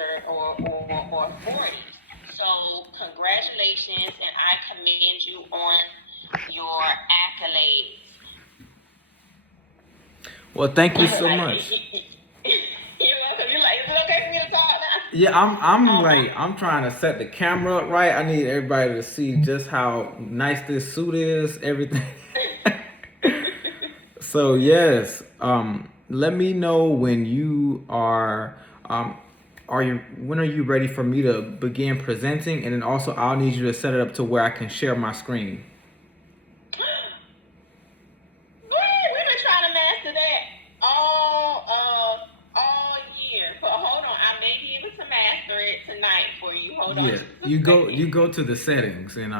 master or 40. So congratulations, and I commend you on your accolades. Well, thank you so much. You're welcome. You're like, is it okay for me to talk now? Yeah, I'm trying to set the camera up right. I need everybody to see just how nice this suit is, everything. So yes, let me know when you are when are you ready for me to begin presenting, and then also I'll need you to set it up to where I can share my screen. We've been trying to master that all year. But hold on, I may be able to master it tonight for you. Hold on. Yeah, you go to the settings, and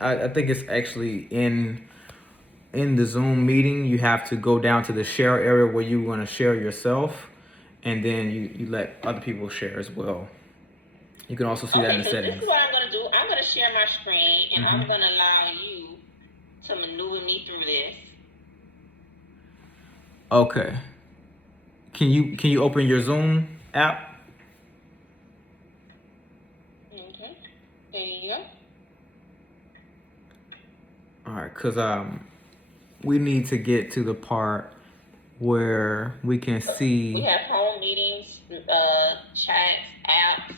I think it's actually in the Zoom meeting. You have to go down to the share area where you want to share yourself, and then you let other people share as well. You can also see that in the settings. This is what I'm going to do. I'm going to share my screen, and I'm going to allow you to maneuver me through this. Okay. Can you open your Zoom app? Okay. There you go. All right, because we need to get to the part where we can see. We have home meetings, chats, apps.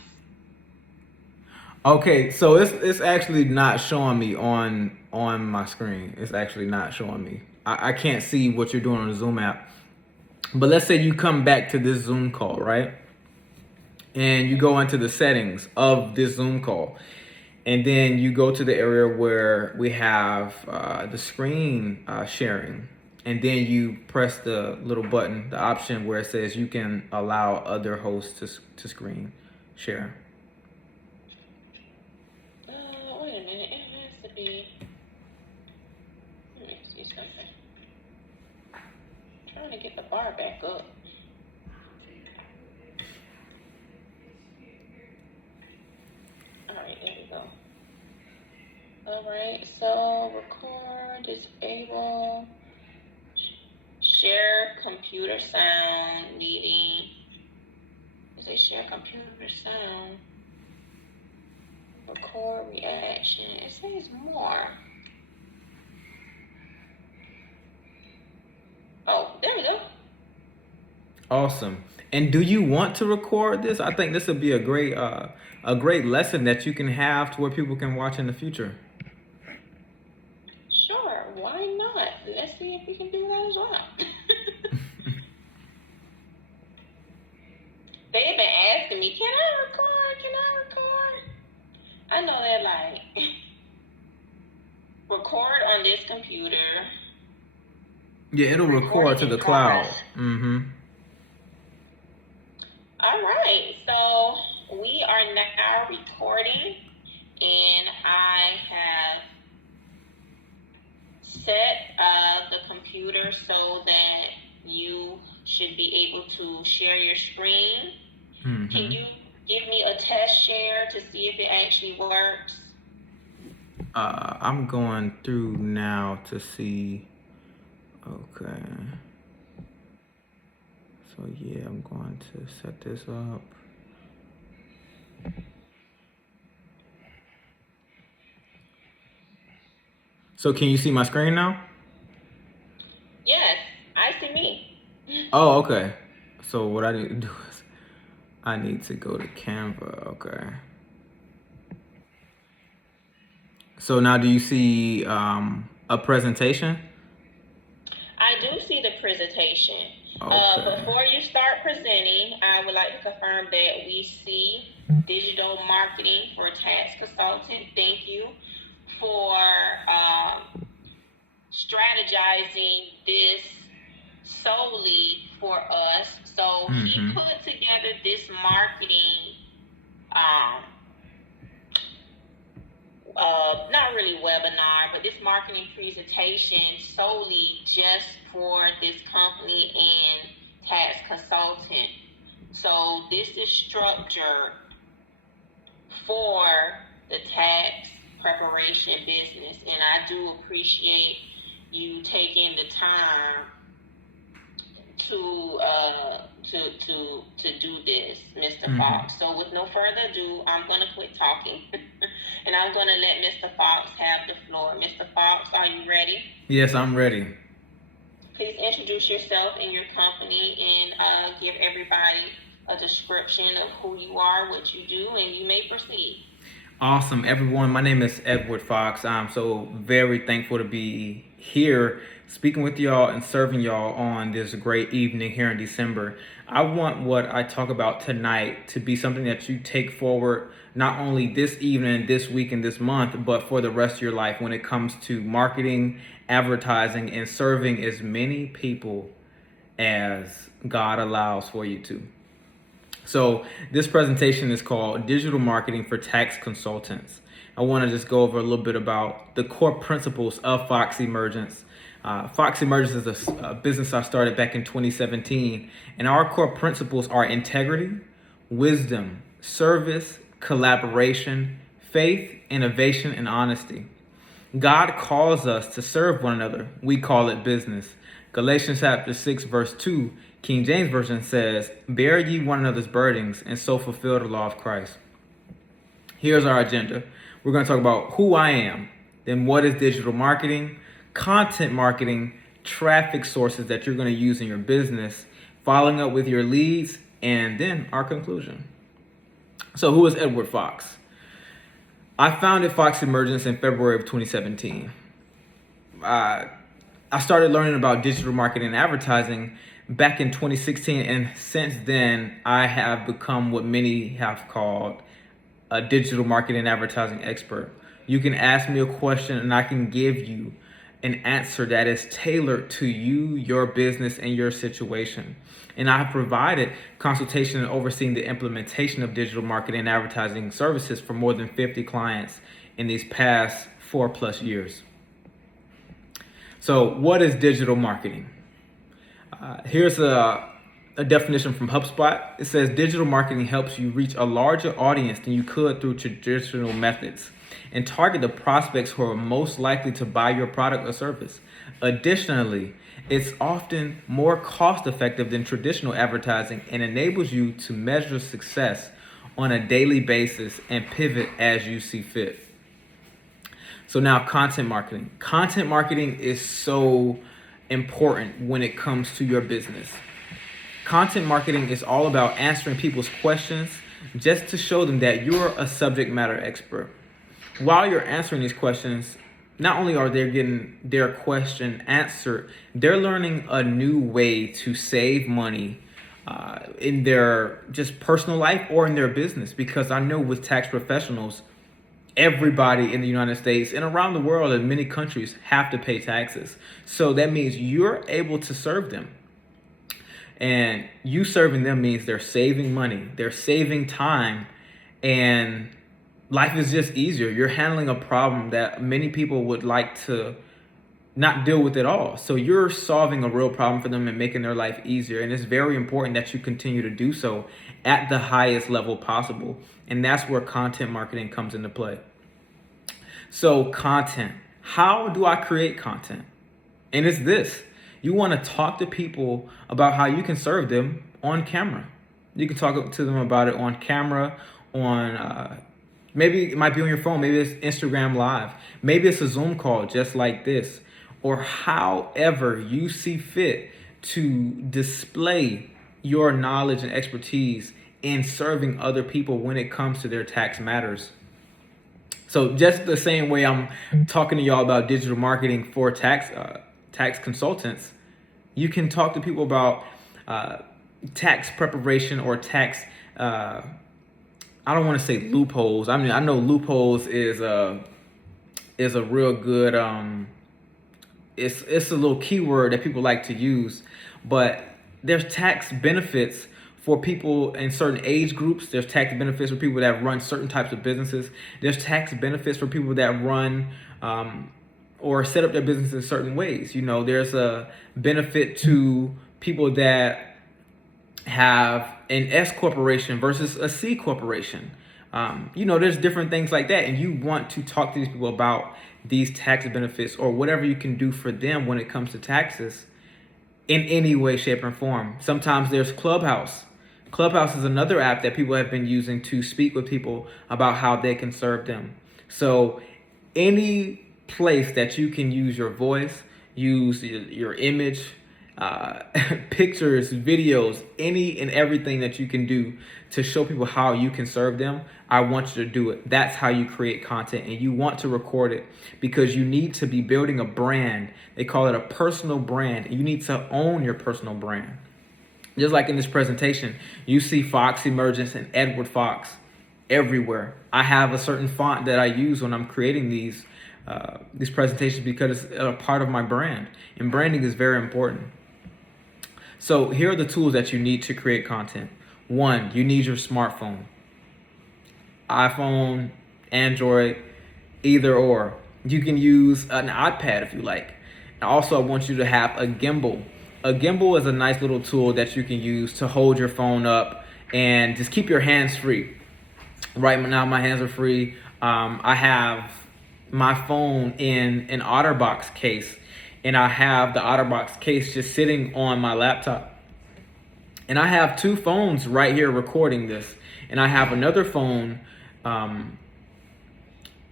Okay, so it's actually not showing me on my screen. It's actually not showing me. I can't see what you're doing on the Zoom app. But let's say you come back to this Zoom call, right? And you go into the settings of this Zoom call. And then you go to the area where we have the screen sharing. And then you press the little button, the option where it says you can allow other hosts to screen share. Wait a minute. It has to be. Let me see something. I'm trying to get the bar back up. Alright, there we go. Alright, so record, disable, share computer sound meeting. Is it share computer sound? Record reaction. It says more. Oh, there we go. Awesome. And do you want to record this? I think this would be a great lesson that you can have to where people can watch in the future. Sure, why not? Let's see if we can do that as well. They've been asking me, can I record? Can I record? I know they're like, record on this computer. Yeah, it'll record to the cloud. Mm-hmm. All right, so we are now recording, and I have set the computer so that you should be able to share your screen. Mm-hmm. Can you give me a test share to see if it actually works? I'm going through now to see. Okay. So yeah, I'm going to set this up. So can you see my screen now? Yes, I see me. Oh, okay. So what I need to do is I need to go to Canva. Okay. So now do you see a presentation? I do see the presentation. Okay. Before you start presenting, I would like to confirm that we see digital marketing for tax consultant. Thank you for strategizing this solely for us. So he put together this marketing, not really webinar, but this marketing presentation solely just for this company and tax consultant. So this is structured for the tax preparation business, and I do appreciate you taking the time to do this. Mr. Fox. So with no further ado, I'm going to quit talking and I'm going to let Mr. Fox have the floor. Mr. Fox, are you ready? Yes, I'm ready. Please introduce yourself and your company and give everybody a description of who you are, what you do, and you may proceed. Awesome, everyone. My name is Edward Fox. I'm so very thankful to be here speaking with y'all and serving y'all on this great evening here in December. I want what I talk about tonight to be something that you take forward not only this evening, this week, and this month, but for the rest of your life when it comes to marketing, advertising, and serving as many people as God allows for you to. So this presentation is called Digital Marketing for Tax Consultants. I want to just go over a little bit about the core principles of Fox Emergence. Fox Emergence is a business I started back in 2017, and our core principles are integrity, wisdom, service, collaboration, faith, innovation, and honesty. God calls us to serve one another. We call it business. Galatians chapter 6, verse 2, King James Version says, "Bear ye one another's burdens, and so fulfill the law of Christ." Here's our agenda. We're going to talk about who I am, then what is digital marketing, content marketing, traffic sources that you're going to use in your business, following up with your leads, and then our conclusion. So who is Edward Fox? I founded Fox Emergence in February of 2017. I started learning about digital marketing and advertising back in 2016, and since then I have become what many have called a digital marketing and advertising expert. You can ask me a question and I can give you an answer that is tailored to you, your business, and your situation. And I have provided consultation and overseen the implementation of digital marketing and advertising services for more than 50 clients in these past 4+ years. So what is digital marketing? Here's a definition from HubSpot. It says digital marketing helps you reach a larger audience than you could through traditional methods and target the prospects who are most likely to buy your product or service. Additionally, it's often more cost effective than traditional advertising and enables you to measure success on a daily basis and pivot as you see fit. So now content marketing. Content marketing is so important when it comes to your business. Content marketing is all about answering people's questions just to show them that you're a subject matter expert. While you're answering these questions, not only are they getting their question answered, they're learning a new way to save money in their just personal life or in their business. Because I know with tax professionals, everybody in the United States and around the world in many countries have to pay taxes. So that means you're able to serve them. And you serving them means they're saving money, they're saving time, and life is just easier. You're handling a problem that many people would like to not deal with at all. So you're solving a real problem for them and making their life easier. And it's very important that you continue to do so at the highest level possible. And that's where content marketing comes into play. So content, how do I create content? And it's this: you want to talk to people about how you can serve them on camera. You can talk to them about it on camera, on maybe it might be on your phone, maybe it's Instagram Live, maybe it's a Zoom call just like this, or however you see fit to display your knowledge and expertise in serving other people when it comes to their tax matters. So just the same way I'm talking to y'all about digital marketing for tax consultants, you can talk to people about tax preparation or tax, I don't want to say loopholes. I mean, I know loopholes is a real good, it's a little keyword that people like to use, but there's tax benefits for people in certain age groups. There's tax benefits for people that run certain types of businesses. There's tax benefits for people that run or set up their business in certain ways. You know, there's a benefit to people that have an S corporation versus a C corporation. There's different things like that. And you want to talk to these people about these tax benefits or whatever you can do for them when it comes to taxes in any way, shape, or form. Sometimes there's Clubhouse. Clubhouse is another app that people have been using to speak with people about how they can serve them. So any place that you can use your voice, use your image, pictures, videos, any and everything that you can do to show people how you can serve them, I want you to do it. That's how you create content, and you want to record it because you need to be building a brand. They call it a personal brand. You need to own your personal brand. Just like in this presentation, you see Fox, Emergence, and Edward Fox everywhere. I have a certain font that I use when I'm creating these presentations because it's a part of my brand, and branding is very important. So here are the tools that you need to create content. One, you need your smartphone. iPhone, Android, either or. You can use an iPad if you like. And also, I want you to have a gimbal. A gimbal is a nice little tool that you can use to hold your phone up and just keep your hands free. Right now, my hands are free. I have my phone in an OtterBox case, and I have the OtterBox case just sitting on my laptop. And I have two phones right here recording this, and I have another phone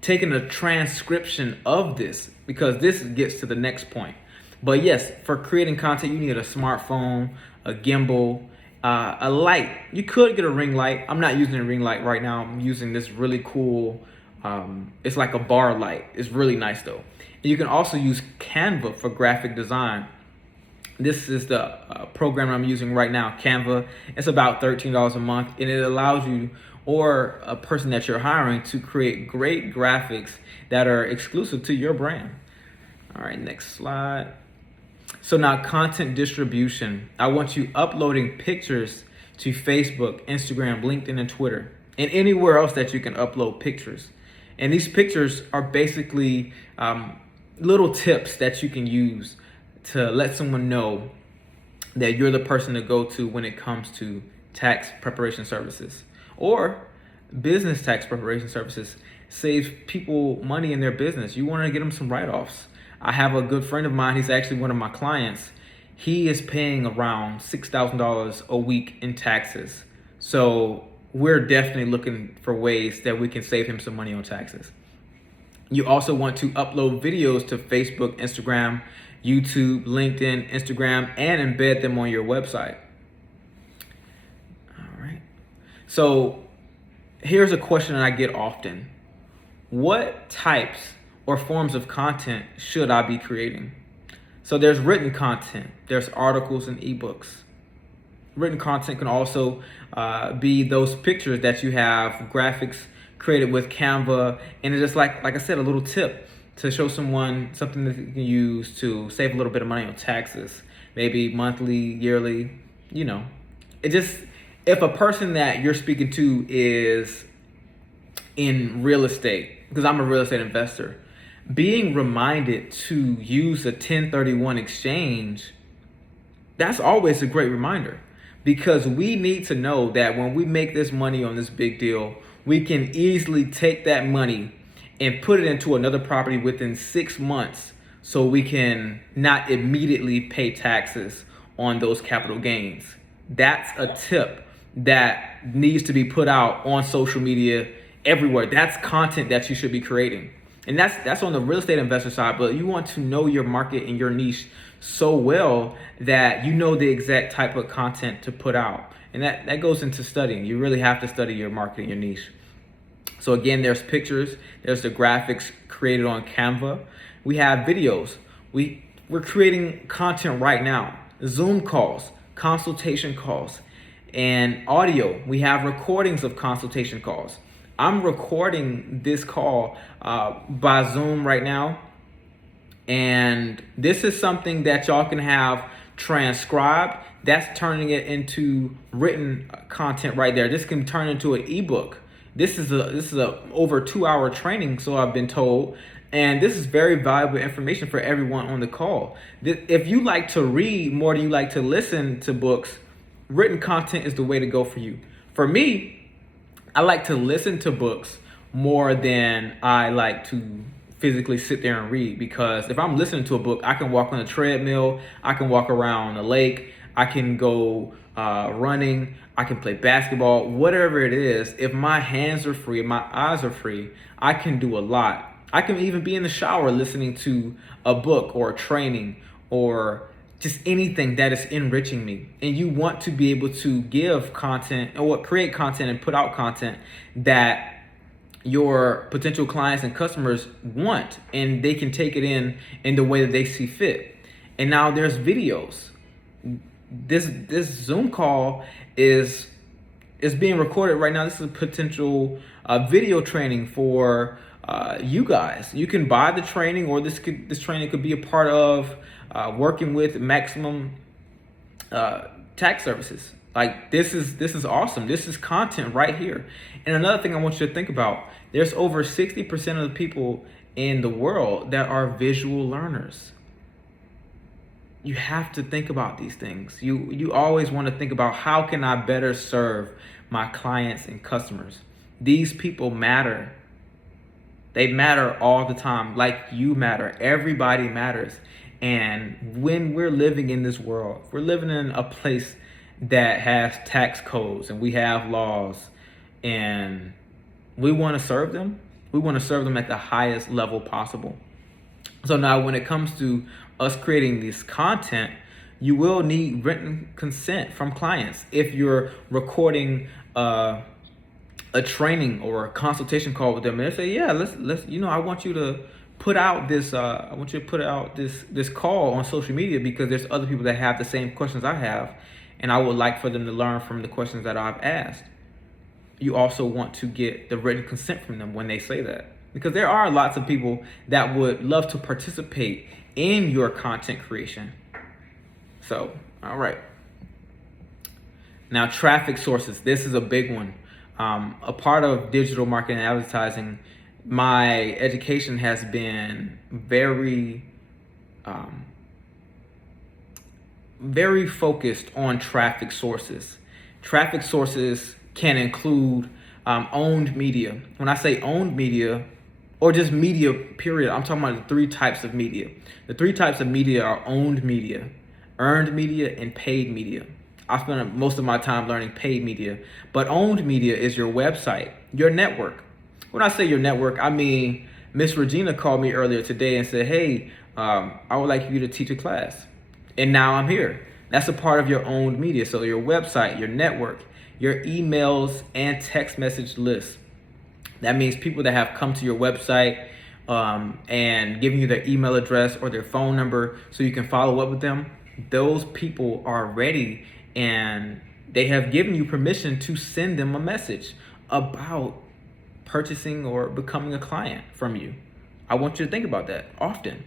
taking a transcription of this because this gets to the next point. But yes, for creating content, you need a smartphone, a gimbal, a light. You could get a ring light. I'm not using a ring light right now. I'm using this really cool, it's like a bar light. It's really nice though. And you can also use Canva for graphic design. This is the program I'm using right now, Canva. It's about $13 a month, and it allows you or a person that you're hiring to create great graphics that are exclusive to your brand. All right, next slide. So now content distribution. I want you uploading pictures to Facebook, Instagram, LinkedIn, and Twitter, and anywhere else that you can upload pictures. And these pictures are basically little tips that you can use to let someone know that you're the person to go to when it comes to tax preparation services or business tax preparation services. Saves people money in their business. You want to get them some write-offs. I have a good friend of mine. He's actually one of my clients. He is paying around $6,000 a week in taxes. So we're definitely looking for ways that we can save him some money on taxes. You also want to upload videos to Facebook, Instagram, YouTube, LinkedIn, Instagram, and embed them on your website. All right. So here's a question that I get often. What types or forms of content should I be creating? So there's written content, there's articles and ebooks. Written content can also be those pictures that you have, graphics created with Canva, and it's just like I said, a little tip to show someone something that you can use to save a little bit of money on taxes, maybe monthly, yearly, you know. It just, if a person that you're speaking to is in real estate, because I'm a real estate investor, being reminded to use a 1031 exchange, that's always a great reminder, because we need to know that when we make this money on this big deal, we can easily take that money and put it into another property within 6 months so we can not immediately pay taxes on those capital gains. That's a tip that needs to be put out on social media everywhere. That's content that you should be creating. And that's on the real estate investor side, but you want to know your market and your niche so well that you know the exact type of content to put out. And that goes into studying. You really have to study your market and your niche. So again, there's pictures, there's the graphics created on Canva. We have videos. We're creating content right now. Zoom calls, consultation calls, and audio. We have recordings of consultation calls. I'm recording this call by Zoom right now. And this is something that y'all can have transcribed. That's turning it into written content right there. This can turn into an ebook. This is a over 2-hour training, so I've been told. And this is very valuable information for everyone on the call. If you like to read more than you like to listen to books, written content is the way to go for you. For me, I like to listen to books more than I like to physically sit there and read, because if I'm listening to a book, I can walk on a treadmill, I can walk around a lake, I can go running, I can play basketball, whatever it is. If my hands are free, if my eyes are free, I can do a lot. I can even be in the shower listening to a book or a training or just anything that is enriching me. And you want to be able to give content or create content and put out content that your potential clients and customers want, and they can take it in the way that they see fit. And now there's videos. This Zoom call is being recorded right now. This is a potential video training for you guys. You can buy the training, or this training could be a part of working with Maximum Tax Services. Like this is awesome. This is content right here. And another thing I want you to think about: there's over 60% of the people in the world that are visual learners. You have to think about these things. You always want to think about, how can I better serve my clients and customers? These people matter. They matter all the time, like you matter. Everybody matters. And when we're living in this world, we're living in a place that has tax codes and we have laws, and we want to serve them. We want to serve them at the highest level possible. So now when it comes to us creating this content, you will need written consent from clients. If you're recording a training or a consultation call with them, and they say, yeah, let's I want you to put out this this call on social media because there's other people that have the same questions I have, and I would like for them to learn from the questions that I've asked. You also want to get the written consent from them when they say that, because there are lots of people that would love to participate in your content creation. So, all right. Now, traffic sources. This is a big one. A part of digital marketing and advertising, my education has been very focused on traffic sources. Traffic sources can include owned media. When I say owned media, or just media, period, I'm talking about the three types of media. The three types of media are owned media, earned media, and paid media. I spend most of my time learning paid media, but owned media is your website, your network. When I say your network, I mean, Miss Regina called me earlier today and said, hey, I would like you to teach a class. And now I'm here. That's a part of your owned media. So your website, your network, your emails and text message lists. That means people that have come to your website and given you their email address or their phone number so you can follow up with them. Those people are ready, and they have given you permission to send them a message about purchasing or becoming a client from you. I want you to think about that often.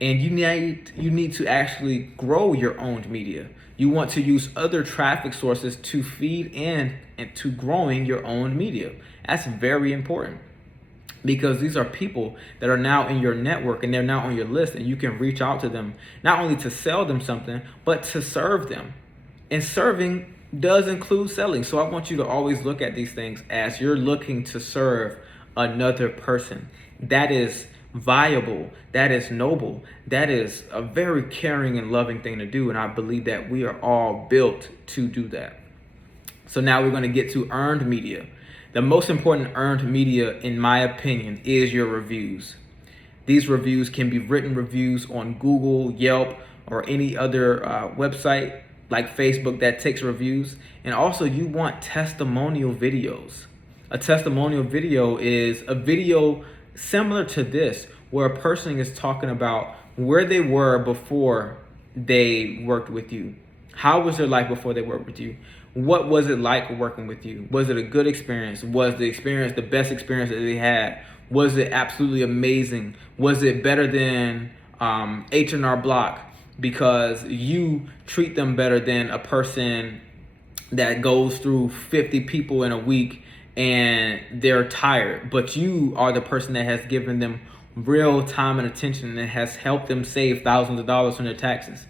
And you need to actually grow your owned media. You want to use other traffic sources to feed in and to growing your owned media. That's very important, because these are people that are now in your network and they're now on your list, and you can reach out to them not only to sell them something, but to serve them. And serving does include selling. So I want you to always look at these things as you're looking to serve another person. That is viable, that is noble, that is a very caring and loving thing to do, and I believe that we are all built to do that. So now we're going to get to earned media. The most important earned media, in my opinion, is your reviews. These reviews can be written reviews on Google, Yelp, or any other website like Facebook that takes reviews. And also, you want testimonial videos. A testimonial video is a video similar to this, where a person is talking about where they were before they worked with you. How was their life before they worked with you? What was it like working with you? Was it a good experience? Was the experience the best experience that they had? Was it absolutely amazing? Was it better than H&R Block because you treat them better than a person that goes through 50 people in a week and they're tired, but you are the person that has given them real time and attention and has helped them save thousands of dollars from their taxes?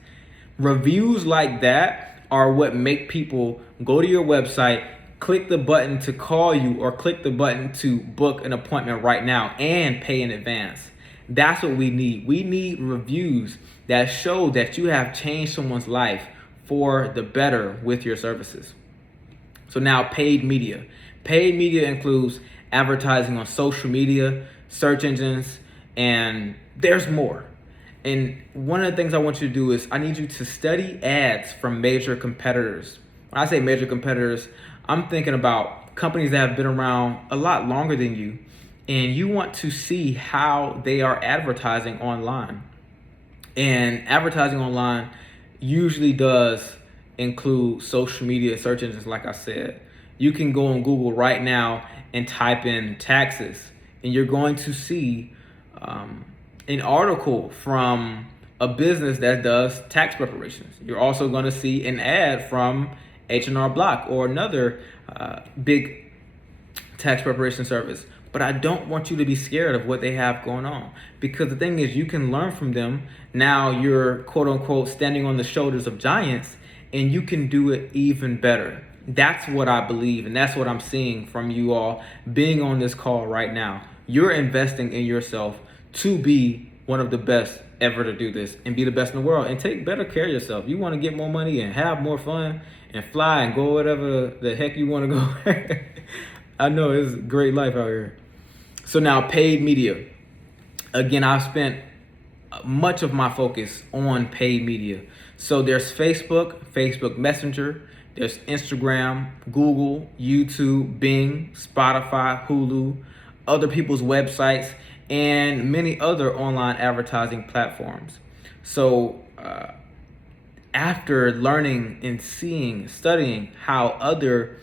Reviews like that are what make people go to your website, click the button to call you, or click the button to book an appointment right now and pay in advance. That's what we need. We need reviews that show that you have changed someone's life for the better with your services. So now paid media. Paid media includes advertising on social media, search engines, and there's more. And one of the things I want you to do is I need you to study ads from major competitors. When I say major competitors, I'm thinking about companies that have been around a lot longer than you, and you want to see how they are advertising online. And advertising online usually does include social media search engines, like I said. You can go on Google right now and type in taxes, and you're going to see an article from a business that does tax preparations. You're also going to see an ad from H&R Block or another big tax preparation service. But I don't want you to be scared of what they have going on, because the thing is, you can learn from them. Now you're quote unquote standing on the shoulders of giants, and you can do it even better. That's what I believe, and that's what I'm seeing from you all being on this call right now. You're investing in yourself to be one of the best ever to do this and be the best in the world and take better care of yourself. You want to get more money and have more fun and fly and go whatever the heck you want to go. I know it's a great life out here. So now paid media. Again, I've spent much of my focus on paid media. So there's Facebook Messenger, there's Instagram, Google, YouTube, Bing, Spotify, Hulu, other people's websites, and many other online advertising platforms. So after learning and studying how other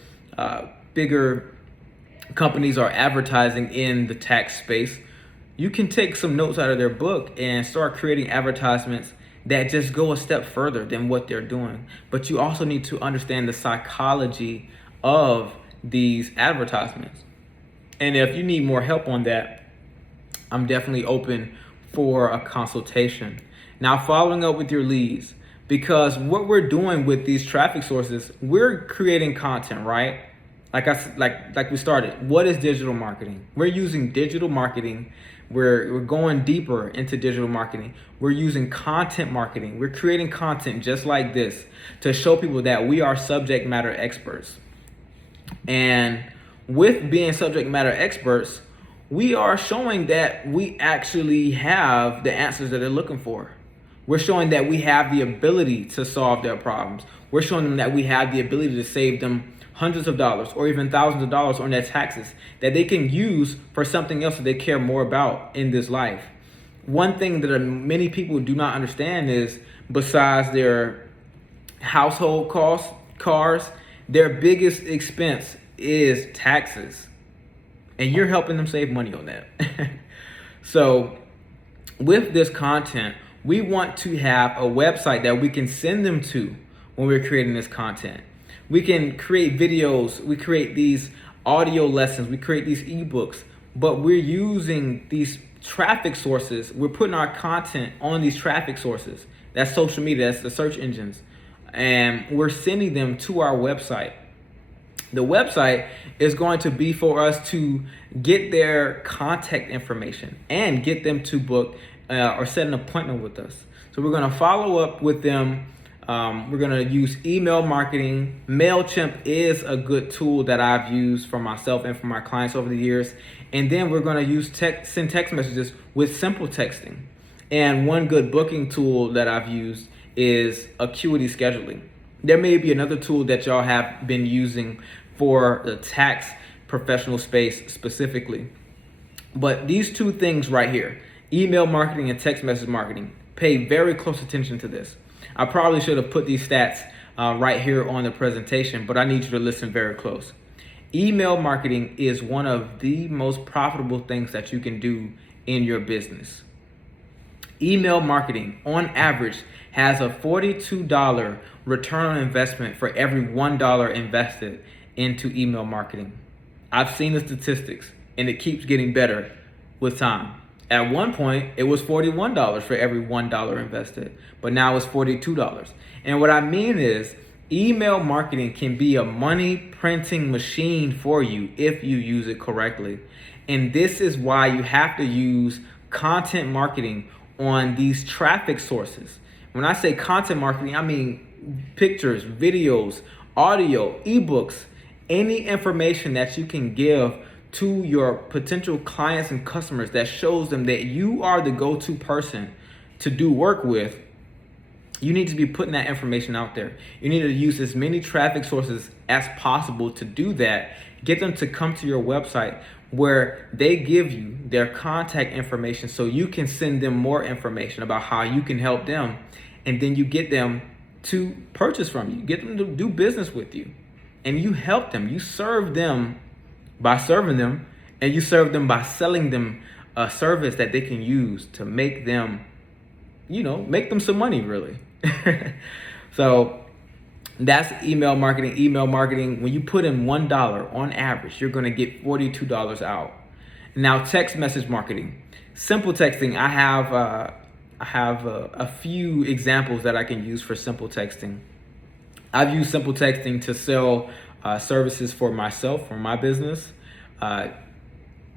bigger companies are advertising in the tax space, you can take some notes out of their book and start creating advertisements that just go a step further than what they're doing. But you also need to understand the psychology of these advertisements. And if you need more help on that, I'm definitely open for a consultation. Now, following up with your leads, because what we're doing with these traffic sources, we're creating content, right? Like we started. What is digital marketing? We're using digital marketing. We're going deeper into digital marketing. We're using content marketing. We're creating content just like this to show people that we are subject matter experts. And with being subject matter experts, we are showing that we actually have the answers that they're looking for. We're showing that we have the ability to solve their problems. We're showing them that we have the ability to save them hundreds of dollars or even thousands of dollars on their taxes that they can use for something else that they care more about in this life. One thing that many people do not understand is, besides their household costs, cars, their biggest expense is taxes. And you're helping them save money on that. So with this content, we want to have a website that we can send them to when we're creating this content. We can create videos, we create these audio lessons, we create these ebooks, but we're using these traffic sources. We're putting our content on these traffic sources. That's social media, that's the search engines. And we're sending them to our website. The website is going to be for us to get their contact information and get them to book or set an appointment with us. So we're going to follow up with them. We're going to use email marketing. MailChimp is a good tool that I've used for myself and for my clients over the years. And then we're going to use send text messages with simple texting. And one good booking tool that I've used is Acuity Scheduling. There may be another tool that y'all have been using for the tax professional space specifically. But these two things right here, email marketing and text message marketing, pay very close attention to this. I probably should have put these stats right here on the presentation, but I need you to listen very close. Email marketing is one of the most profitable things that you can do in your business. Email marketing, on average, has a $42 return on investment for every $1 invested into email marketing. I've seen the statistics, and it keeps getting better with time. At one point, it was $41 for every $1 invested, but now it's $42. And what I mean is, email marketing can be a money printing machine for you if you use it correctly. And this is why you have to use content marketing on these traffic sources. When I say content marketing, I mean pictures, videos, audio, ebooks, any information that you can give to your potential clients and customers that shows them that you are the go-to person to do work with. You need to be putting that information out there. You need to use as many traffic sources as possible to do that. Get them to come to your website where they give you their contact information so you can send them more information about how you can help them. And then you get them to purchase from you, get them to do business with you. And you help them. You serve them by serving them, and you serve them by selling them a service that they can use to make them, make them some money, really. So that's email marketing. Email marketing, when you put in $1 on average, you're going to get $42 out. Now, text message marketing, simple texting. I have a few examples that I can use for simple texting. I've used simple texting to sell services for myself, for my business.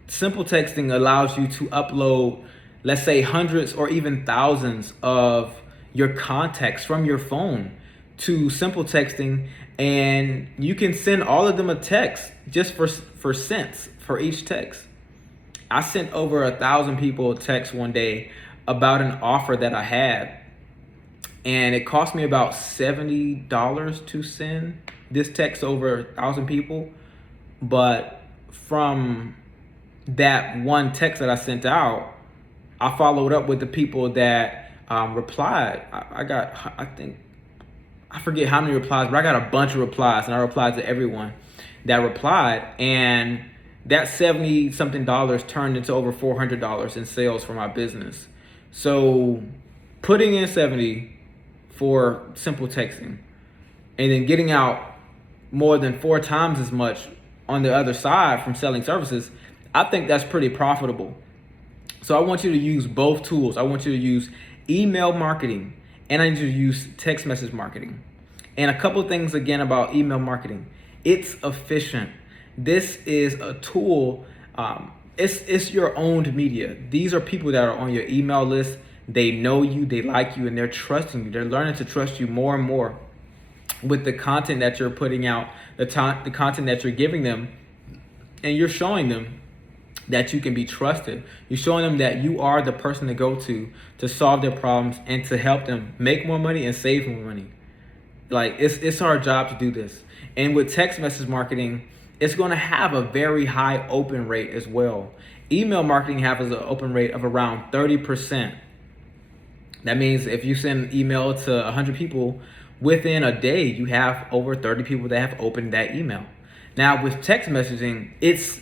Simple texting allows you to upload, let's say, hundreds or even thousands of your contacts from your phone to simple texting, and you can send all of them a text just for cents for each text. I sent over 1,000 people a text one day about an offer that I had, and it cost me about $70 to send this text over 1,000 people. But from that one text that I sent out, I followed up with the people that replied. I forget how many replies, but I got a bunch of replies, and I replied to everyone that replied, and that $70 something turned into over $400 in sales for my business. So putting in 70 for simple texting and then getting out more than 4 times as much on the other side from selling services, I think that's pretty profitable. So I want you to use both tools. I want you to use email marketing, and I need you to use text message marketing. And a couple things again about email marketing. It's efficient. This is a tool. It's your owned media. These are people that are on your email list. They know you, they like you, and they're trusting you. They're learning to trust you more and more with the content that you're putting out, the content that you're giving them, and you're showing them that you can be trusted. You're showing them that you are the person to go to solve their problems and to help them make more money and save more money. Like, it's our job to do this. And with text message marketing, it's going to have a very high open rate as well. Email marketing has an open rate of around 30%. That means if you send an email to 100 people, within a day, you have over 30 people that have opened that email. Now, with text messaging, it's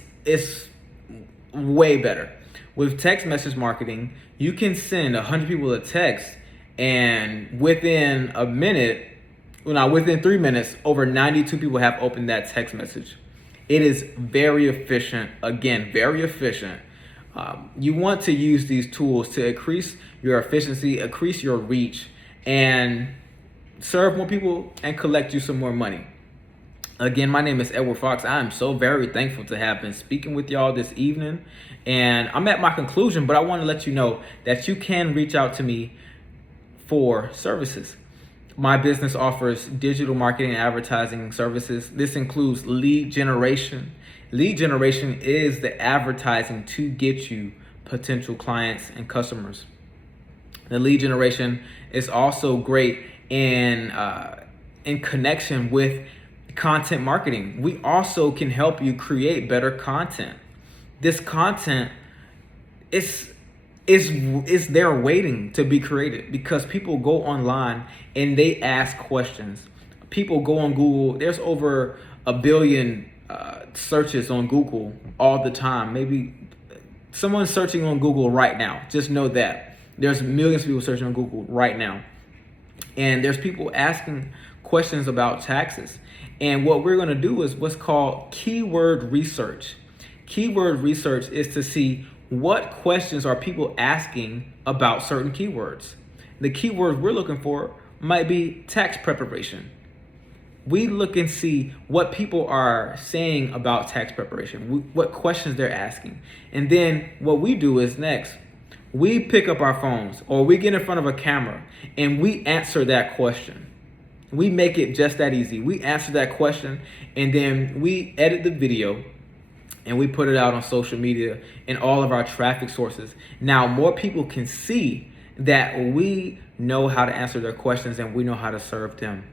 way better. With text message marketing, you can send 100 people a text, and within 3 minutes, over 92 people have opened that text message. It is very efficient. Again, very efficient. You want to use these tools to increase your efficiency, increase your reach, and serve more people and collect you some more money. Again, my name is Edward Fox. I am so very thankful to have been speaking with y'all this evening. And I'm at my conclusion, but I want to let you know that you can reach out to me for services. My business offers digital marketing and advertising services. This includes lead generation. Lead generation is the advertising to get you potential clients and customers. The lead generation is also great in connection with content marketing. We also can help you create better content. This content is there waiting to be created because people go online and they ask questions. People go on Google. There's over 1 billion searches on Google all the time. Maybe someone's searching on Google right now. Just know that there's millions of people searching on Google right now. And there's people asking questions about taxes. And what we're going to do is what's called keyword research. Keyword research is to see what questions are people asking about certain keywords. The keyword we're looking for might be tax preparation. We look and see what people are saying about tax preparation, what questions they're asking. And then what we do is next, we pick up our phones or we get in front of a camera and we answer that question. We make it just that easy. We answer that question, and then we edit the video and we put it out on social media and all of our traffic sources. Now more people can see that we know how to answer their questions and we know how to serve them.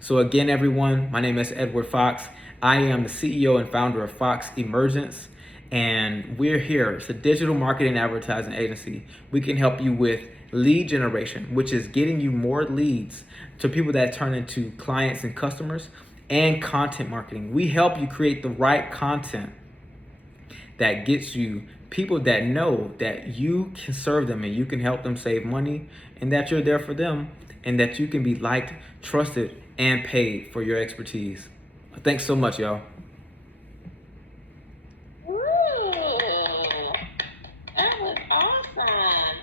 So again, everyone, my name is Edward Fox. I am the CEO and founder of Fox Emergence, and we're here. It's a digital marketing advertising agency. We can help you with lead generation, which is getting you more leads to people that turn into clients and customers, and content marketing. We help you create the right content that gets you people that know that you can serve them and you can help them save money, and that you're there for them, and that you can be liked, trusted, and paid for your expertise. Thanks so much, y'all. Ooh, that was awesome.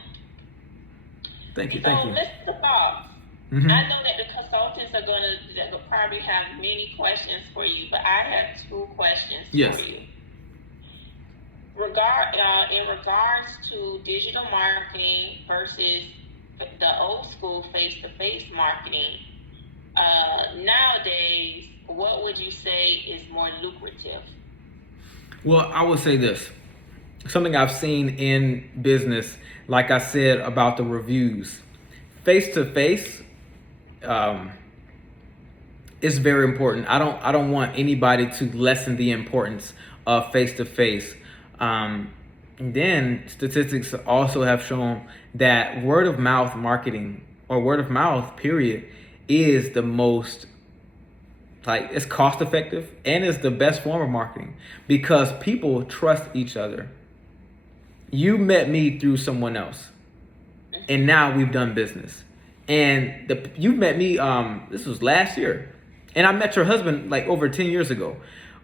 Thank you. So, Mr. Fox, Mm-hmm. I know that the consultants are they'll probably have many questions for you, but I have 2 questions for you. In regards to digital marketing versus the old school face-to-face marketing, nowadays, what would you say is more lucrative? Well, I would say this. Something I've seen in business, like I said about the reviews, face-to-face is very important. I don't want anybody to lessen the importance of face-to-face. Then statistics also have shown that word of mouth marketing, or word of mouth period, is the most, it's cost effective and is the best form of marketing, because people trust each other. You met me through someone else, and now we've done business. And you met me, this was last year, and I met your husband like over 10 years ago.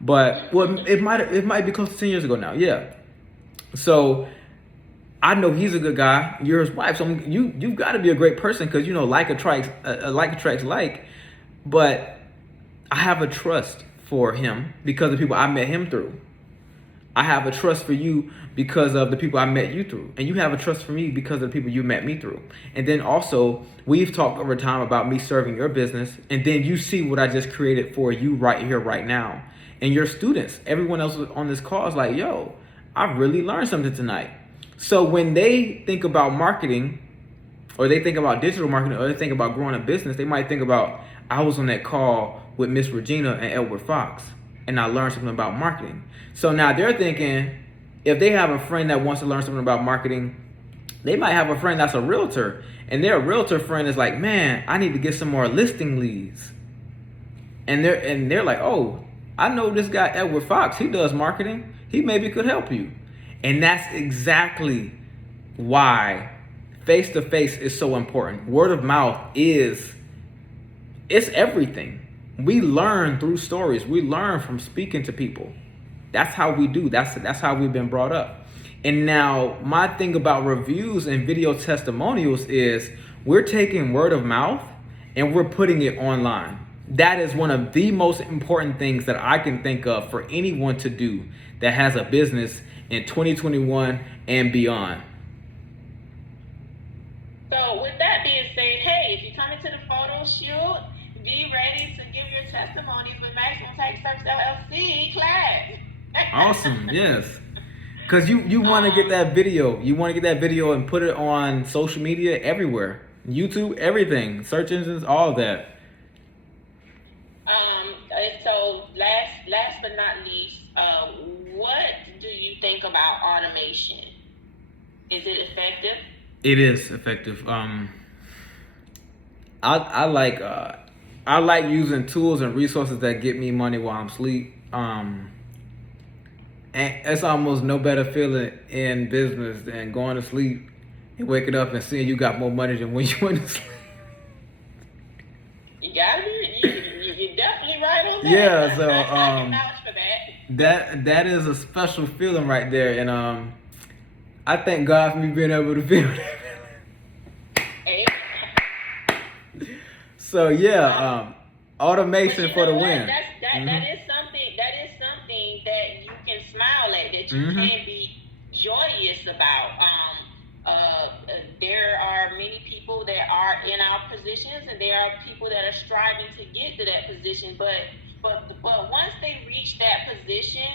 But it might be close to 10 years ago now. Yeah. So I know he's a good guy. You're his wife, so you've got to be a great person, because like attracts like. But I have a trust for him because of people I met him through. I have a trust for you because of the people I met you through, and you have a trust for me because of the people you met me through. And then also, we've talked over time about me serving your business, and then you see what I just created for you right here, right now. And your students, everyone else on this call is like, yo, I really learned something tonight. So when they think about marketing, or they think about digital marketing, or they think about growing a business, they might think about, I was on that call with Miss Regina and Edward Fox, and I learned something about marketing. So now they're thinking, if they have a friend that wants to learn something about marketing, they might have a friend that's a realtor, and their realtor friend is like, man, I need to get some more listing leads. And they're like, oh, I know this guy Edward Fox, he does marketing, he maybe could help you. And that's exactly why face-to-face is so important. Word of mouth it's everything. We learn through stories. We learn from speaking to people. That's how we do. That's how we've been brought up. And now my thing about reviews and video testimonials is we're taking word of mouth and we're putting it online. That is one of the most important things that I can think of for anyone to do that has a business in 2021 and beyond. So with that being said, hey, if you're coming to the photo shoot, be ready to give your testimonies with Maximum Tech Search LLC class. Awesome, yes. Because you want to get that video. You want to get that video and put it on social media everywhere. YouTube, everything. Search engines, all of that. So last but not least, what do you think about automation? Is it effective? It is effective. I like using tools and resources that get me money while I'm asleep. And it's almost no better feeling in business than going to sleep and waking up and seeing you got more money than when you went to sleep. You gotta be, you're definitely right on that. Yeah, so I can vouch for that. that is a special feeling right there, and I thank God for me being able to feel that. So yeah, automation for the win. That is something that you can smile at, that you can be joyous about. There are many people people that are in our positions, and there are people that are striving to get to that position. But once they reach that position,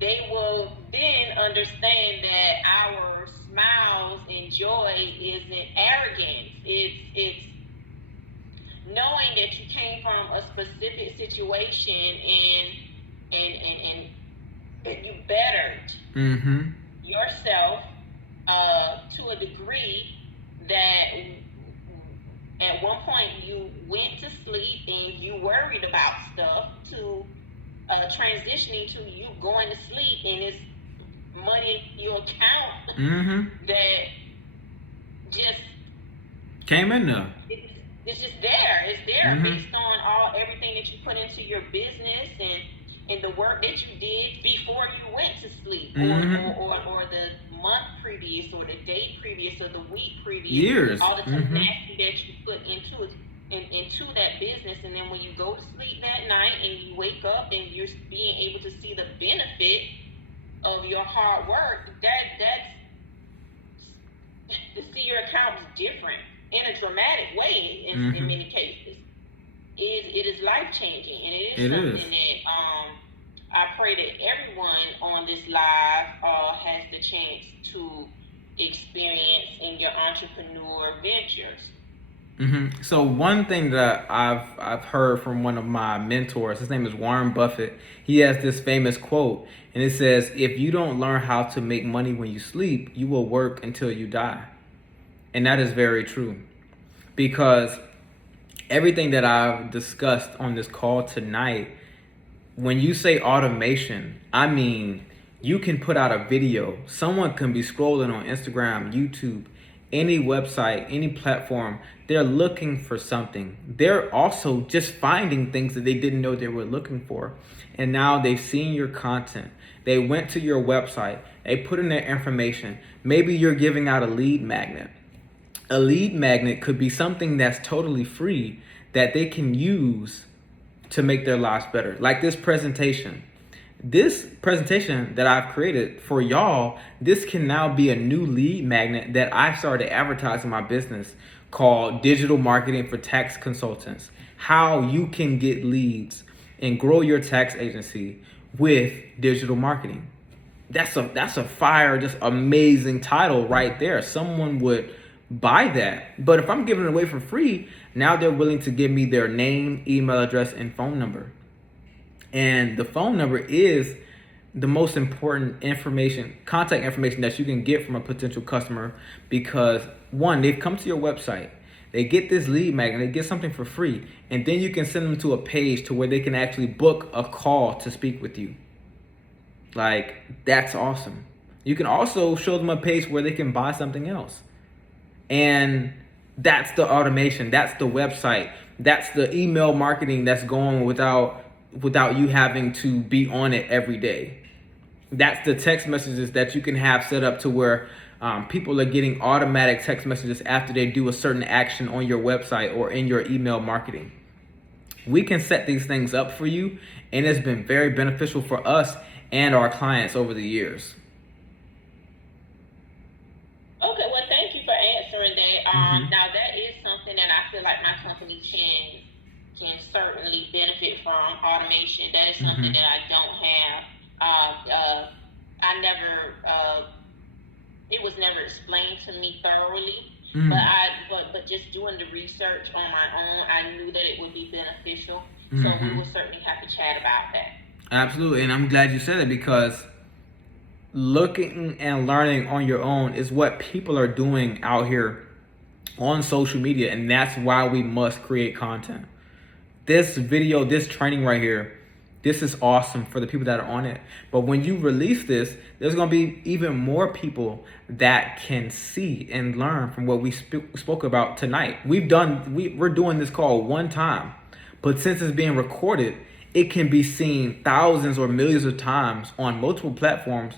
they will then understand that our smiles and joy isn't arrogance. It's knowing that you came from a specific situation and you bettered yourself to a degree that at one point you went to sleep and you worried about stuff, to transitioning to you going to sleep and it's money in your account that just came in there. It's just there. It's there based on everything that you put into your business and the work that you did before you went to sleep, or the month previous, or the day previous, or the week previous. Years. All the tenacity that you put into that business, and then when you go to sleep that night and you wake up and you're being able to see the benefit of your hard work, that's to see your accounts different in a dramatic way in many cases. It is life changing, and it is something that I pray that everyone on this live has the chance to experience in your entrepreneur ventures. So one thing that I've heard from one of my mentors, his name is Warren Buffett. He has this famous quote, and it says, "If you don't learn how to make money when you sleep, you will work until you die." And that is very true, because everything that I've discussed on this call tonight, when you say automation, I mean, you can put out a video. Someone can be scrolling on Instagram, YouTube, any website, any platform. They're looking for something. They're also just finding things that they didn't know they were looking for. And now they've seen your content. They went to your website. They put in their information. Maybe you're giving out a lead magnet. A lead magnet could be something that's totally free that they can use to make their lives better. Like this presentation. This presentation that I've created for y'all, this can now be a new lead magnet that I started advertising my business, called Digital Marketing for Tax Consultants. How you can get leads and grow your tax agency with digital marketing. That's a fire, just amazing title right there. Someone would buy that. But if I'm giving it away for free, now they're willing to give me their name, email address, and phone number. And the phone number is the most important information, contact information that you can get from a potential customer, because one, they've come to your website, they get this lead magnet, they get something for free, and then you can send them to a page to where they can actually book a call to speak with you. Like, that's awesome. You can also show them a page where they can buy something else. And that's the automation, that's the website, that's the email marketing that's going without you having to be on it every day. That's the text messages that you can have set up to where people are getting automatic text messages after they do a certain action on your website or in your email marketing. We can set these things up for you, and it's been very beneficial for us and our clients over the years. Okay, well, thank you for answering that. Now, that is something that I feel like my company can certainly benefit from, automation. That is something that I don't have. It was never explained to me thoroughly, but just doing the research on my own, I knew that it would be beneficial. So we will certainly have to chat about that. Absolutely, and I'm glad you said it, because looking and learning on your own is what people are doing out here on social media, and that's why we must create content. This video, this training right here, this is awesome for the people that are on it. But when you release this, there's going to be even more people that can see and learn from what we spoke about tonight. We're doing this call one time, but since it's being recorded, it can be seen thousands or millions of times on multiple platforms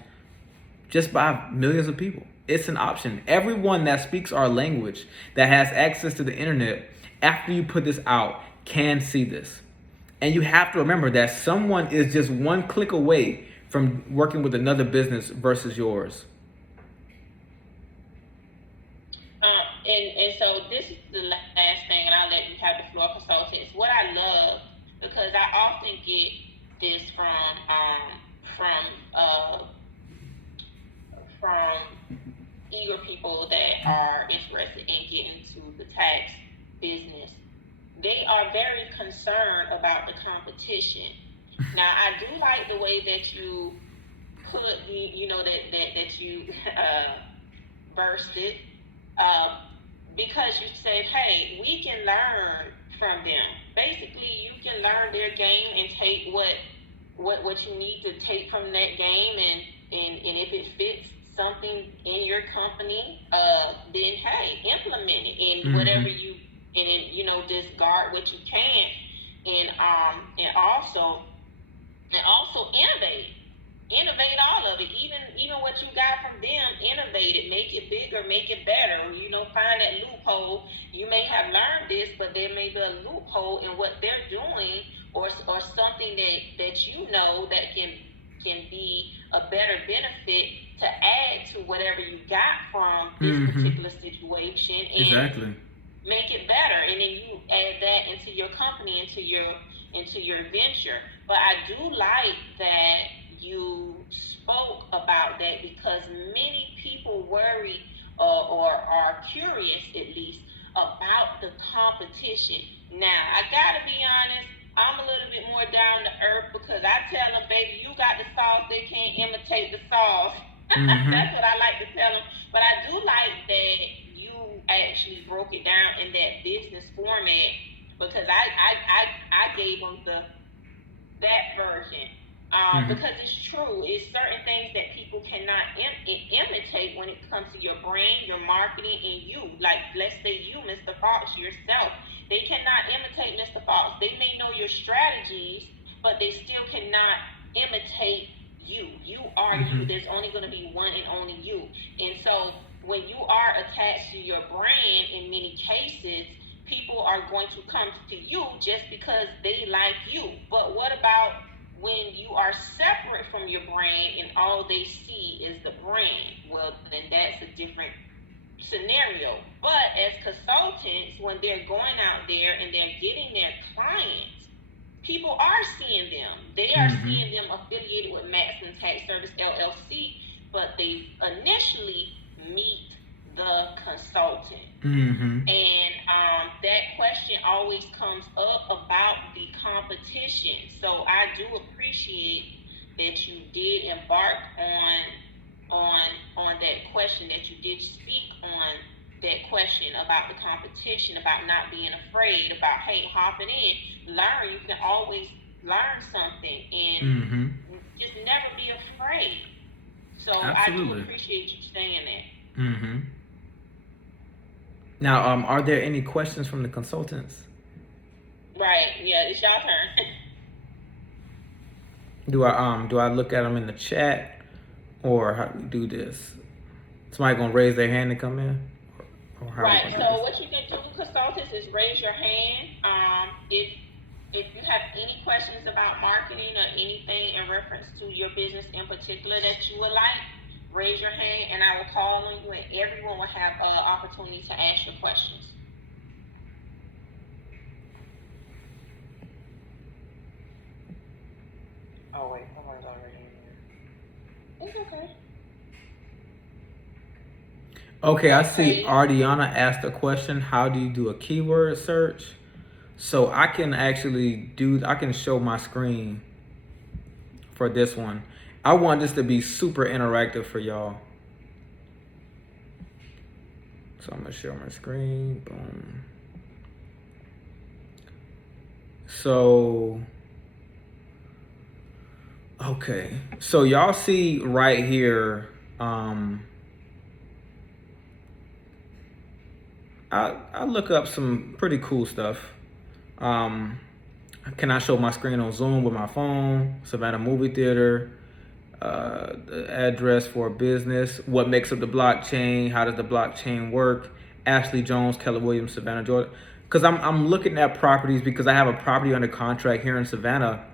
just by millions of people. It's an option. Everyone that speaks our language, that has access to the internet, after you put this out, can see this. And you have to remember that someone is just one click away from working with another business versus yours. and so this is the last thing, and I'll let you have the floor, consultants. What I love, because I often get this from eager people that are interested in getting into the tax business. They are very concerned about the competition. Now, I do like the way that you put, that you versed it, because you say, hey, we can learn from them. Basically, you can learn their game and take what you need to take from that game, and if it fits something in your company, then hey, implement it in whatever you, and then discard what you can't, and also innovate all of it, even what you got from them, innovate it, make it bigger, make it better, find that loophole. You may have learned this, but there may be a loophole in what they're doing, or something that that can be a better benefit to add to whatever you got from this particular situation, and exactly make it better, and then you add that into your company, into your venture. But I do like that you spoke about that, because many people worry or are curious, at least, about the competition. Now, I gotta be honest, I'm a little bit more down to earth, because I tell them, baby, you got the sauce, they can't imitate the sauce. That's what I like to tell them. But I do like that you actually broke it down in that business format, because I gave them that version. Because it's true, it's certain things that people cannot imitate when it comes to your brand, your marketing, and you. Like, let's say you, Mr. Fox, yourself. They cannot imitate Mr. Fox. They may know your strategies, but they still cannot imitate you. You are you. There's only going to be one and only you. And so when you are attached to your brand, in many cases, people are going to come to you just because they like you. But what about when you are separate from your brand and all they see is the brand? Well, then that's a different scenario. But as consultants, when they're going out there and they're getting their clients, people are seeing them. They are seeing them affiliated with Masterminds Tax Service LLC, but they initially meet the consultant. And that question always comes up about the competition. So I do appreciate that you did embark on that question, that you did speak on that question about the competition, about not being afraid, about, hey, hopping in, learn. You can always learn something, and just never be afraid. So absolutely. I do appreciate you saying that. Now, are there any questions from the consultants? Right. Yeah, it's your turn. Do I look at them in the chat, or how do we do this? Somebody gonna raise their hand to come in? Or how right. So what you can do, consultants, is raise your hand. If you have any questions about marketing or anything in reference to your business in particular that you would like, raise your hand, and I will call on you, and everyone will have an opportunity to ask your questions. Oh, wait, someone's already in here. It's okay. Okay, I see Ardiana asked a question. How do you do a keyword search? So I can actually I can show my screen for this one. I want this to be super interactive for y'all. So I'm gonna share my screen, boom. So, okay. So y'all see right here, I look up some pretty cool stuff. Can I show my screen on Zoom with my phone? Savannah Movie Theater, the address for a business, what makes up the blockchain, how does the blockchain work, Ashley Jones, Keller Williams, Savannah, Georgia. Because I'm looking at properties, because I have a property under contract here in Savannah.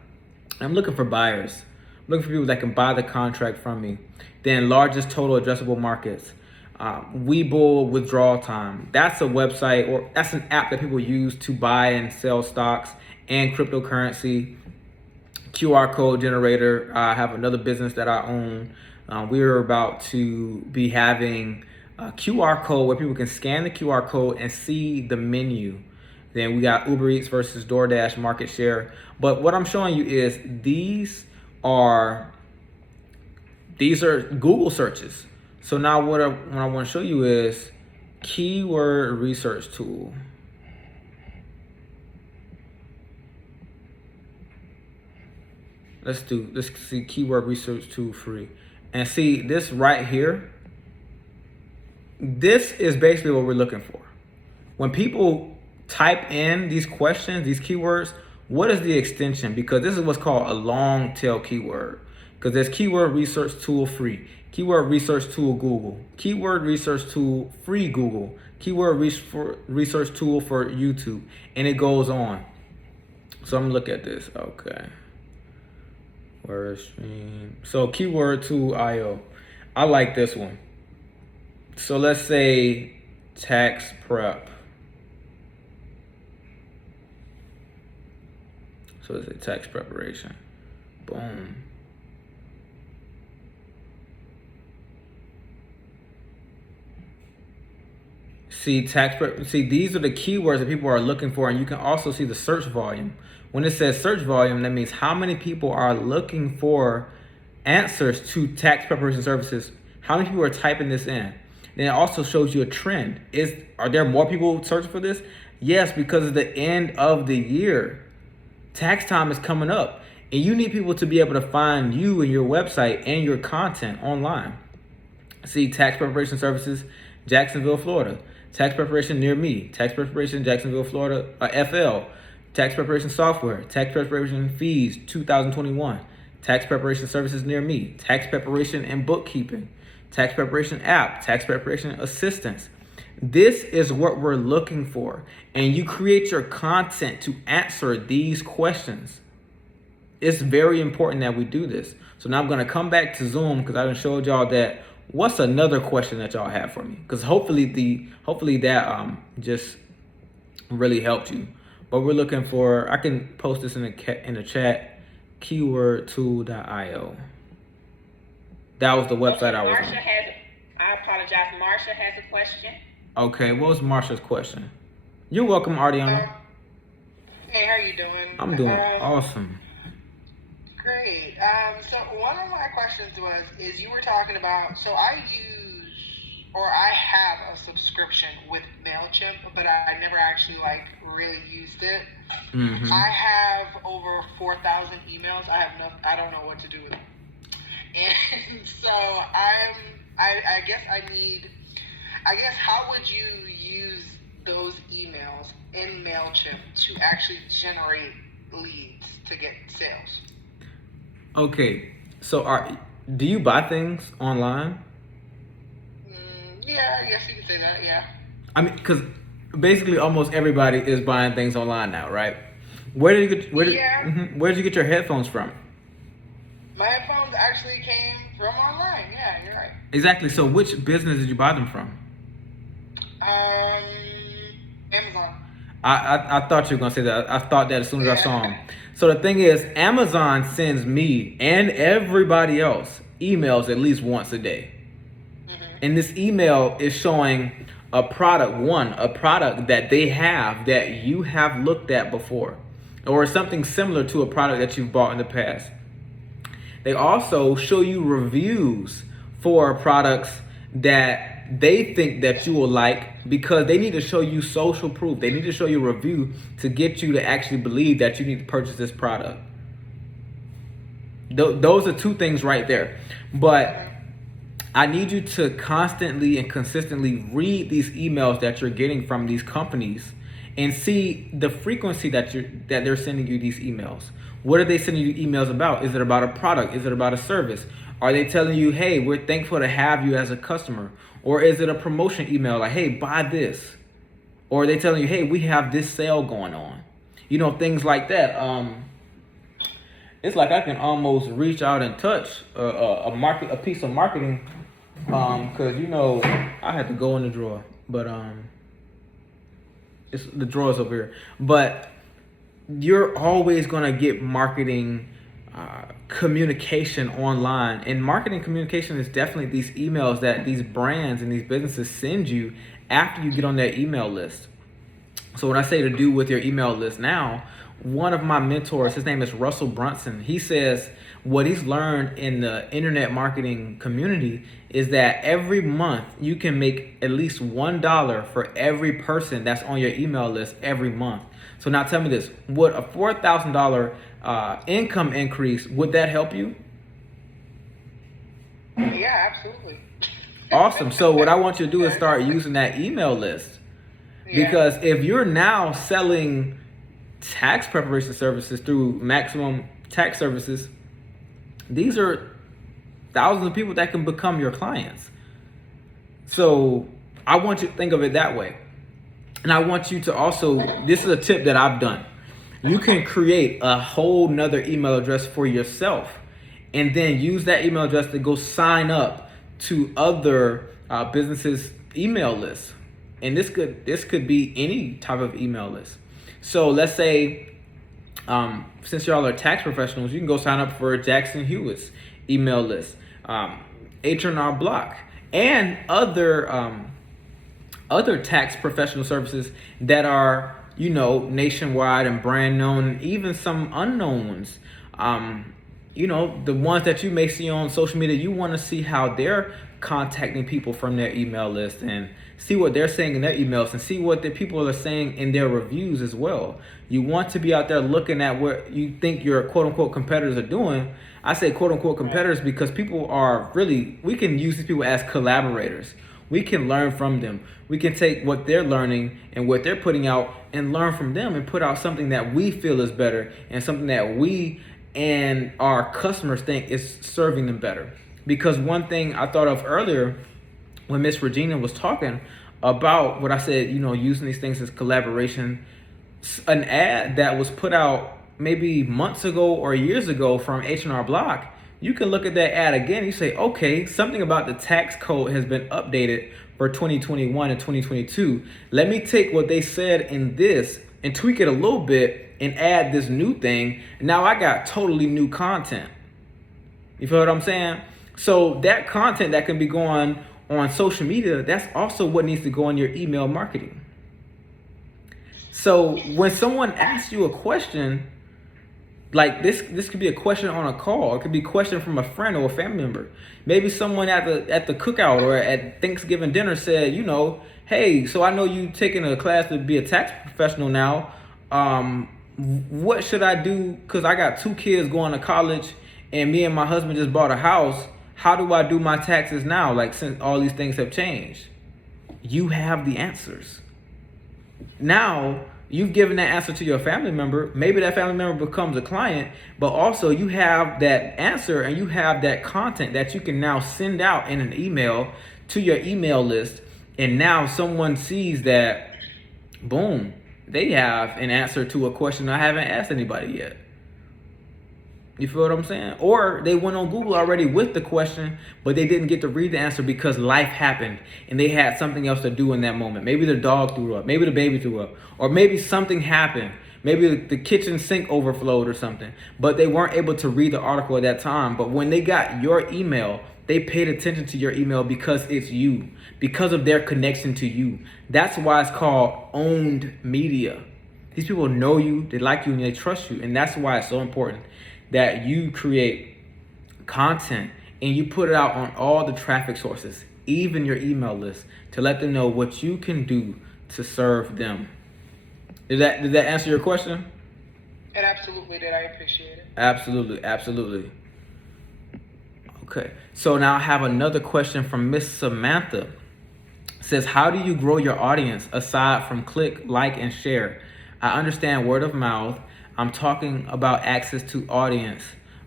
I'm looking for buyers. I'm looking for people that can buy the contract from me. Then largest total addressable markets. Webull withdrawal time. That's a website, or that's an app that people use to buy and sell stocks and cryptocurrency. QR code generator. I have another business that I own. We're about to be having a QR code where people can scan the QR code and see the menu. Then we got Uber Eats versus DoorDash market share. But what I'm showing you is these are Google searches. So now what I want to show you is keyword research tool. Let's see keyword research tool free. And see this right here. This is basically what we're looking for. When people type in these questions, these keywords, what is the extension? Because this is what's called a long tail keyword. Because there's keyword research tool free, keyword research tool Google, keyword research tool free Google, keyword research tool for YouTube, and it goes on. So I'm gonna look at this. Okay. Word stream. So keyword tool IO. I like this one. So let's say tax prep. So it's a tax preparation. Boom. See these are the keywords that people are looking for, and you can also see the search volume. When it says search volume, that means how many people are looking for answers to tax preparation services. How many people are typing this in? Then it also shows you a trend. Are there more people searching for this? Yes, because it's the end of the year. Tax time is coming up, and you need people to be able to find you and your website and your content online. See tax preparation services, Jacksonville, Florida. Tax preparation near me. Tax preparation, Jacksonville, Florida. FL. Tax preparation software. Tax preparation fees, 2021. Tax preparation services near me. Tax preparation and bookkeeping. Tax preparation app. Tax preparation assistance. This is what we're looking for. And you create your content to answer these questions. It's very important that we do this. So now I'm going to come back to Zoom because I done showed y'all that. What's another question that y'all have for me? Because hopefully that just really helped you. But we're looking for, I can post this in the chat, keywordtool.io. That was the website I was on. I apologize. Marsha has a question. Okay, what was Marsha's question? You're welcome, Ardiana. Hey, how you doing? I'm doing awesome. Great. So one of my questions is you were talking about, so I have a subscription with MailChimp, but I never actually really used it. Mm-hmm. I have over 4,000 emails. I don't know what to do with them. And so I guess how would you use those emails in MailChimp to actually generate leads to get sales? Okay, so do you buy things online? Yeah, I guess you could say that, yeah. I mean, because basically almost everybody is buying things online now, right? Where did you get your headphones from? My headphones actually came from online, yeah, you're right. Exactly, so which business did you buy them from? Amazon. I thought you were going to say that. I thought that as soon as I saw them. So the thing is, Amazon sends me and everybody else emails at least once a day. Mm-hmm. And this email is showing a product that they have that you have looked at before, or something similar to a product that you've bought in the past. They also show you reviews for products that they think that you will like, because they need to show you social proof. They need to show you a review to get you to actually believe that you need to purchase this product. Those are two things right there. But I need you to constantly and consistently read these emails that you're getting from these companies and see the frequency that they're sending you these emails. What are they sending you emails about? Is it about a product? Is it about a service? Are they telling you, hey, we're thankful to have you as a customer? Or is it a promotion email like, hey, buy this? Or are they telling you, hey, we have this sale going on? You know, things like that. It's like I can almost reach out and touch a piece of marketing Cause I had to go in the drawer, but it's the drawers over here. But you're always gonna get marketing communication online, and marketing communication is definitely these emails that these brands and these businesses send you after you get on their email list. So what I say to do with your email list now, one of my mentors, his name is Russell Brunson, he says what he's learned in the internet marketing community is that every month you can make at least $1 for every person that's on your email list every month. So now tell me this, would a $4,000 income increase, would that help you? Yeah, absolutely. Awesome. So what I want you to do is start using that email list. Because if you're now selling tax preparation services through Maximum Tax Services, these are thousands of people that can become your clients. So I want you to think of it that way. And I want you to also, this is a tip that I've done. You can create a whole nother email address for yourself and then use that email address to go sign up to other businesses' email lists. And this could be any type of email list. So let's say, since y'all are tax professionals, you can go sign up for Jackson Hewitt's email list, H&R Block, and other tax professional services that are, nationwide and brand known, and even some unknown ones. The ones that you may see on social media, you want to see how they're contacting people from their email list and see what they're saying in their emails and see what the people are saying in their reviews as well. You want to be out there looking at what you think your quote unquote competitors are doing. I say quote unquote competitors because people are really, we can use these people as collaborators. We can learn from them. We can take what they're learning and what they're putting out and learn from them and put out something that we feel is better and something that we and our customers think is serving them better. Because one thing I thought of earlier when Miss Regina was talking about what I said, using these things as collaboration, an ad that was put out maybe months ago or years ago from H&R Block, you can look at that ad again. You say, okay, something about the tax code has been updated for 2021 and 2022. Let me take what they said in this and tweak it a little bit and add this new thing. Now I got totally new content. You feel what I'm saying? So that content that can be going on social media, that's also what needs to go on your email marketing. So when someone asks you a question, like this could be a question on a call. It could be a question from a friend or a family member. Maybe someone at the cookout or at Thanksgiving dinner said, hey, so I know you taking a class to be a tax professional now. What should I do? Because I got 2 kids going to college and me and my husband just bought a house. How do I do my taxes now? Like, since all these things have changed, you have the answers. Now you've given that answer to your family member. Maybe that family member becomes a client, but also you have that answer and you have that content that you can now send out in an email to your email list. And now someone sees that, boom, they have an answer to a question I haven't asked anybody yet. You feel what I'm saying? Or they went on Google already with the question, but they didn't get to read the answer because life happened and they had something else to do in that moment. Maybe their dog threw up, maybe the baby threw up, or maybe something happened. Maybe the kitchen sink overflowed or something, but they weren't able to read the article at that time. But when they got your email, they paid attention to your email because it's you, because of their connection to you. That's why it's called owned media. These people know you, they like you, and they trust you. And that's why it's so important that you create content and you put it out on all the traffic sources, even your email list, to let them know what you can do to serve them. Did that answer your question? It absolutely did. I appreciate it. Absolutely. Okay, so now I have another question from Miss Samantha. It says, how do you grow your audience aside from click, like, and share? I understand word of mouth. I'm talking about access to audience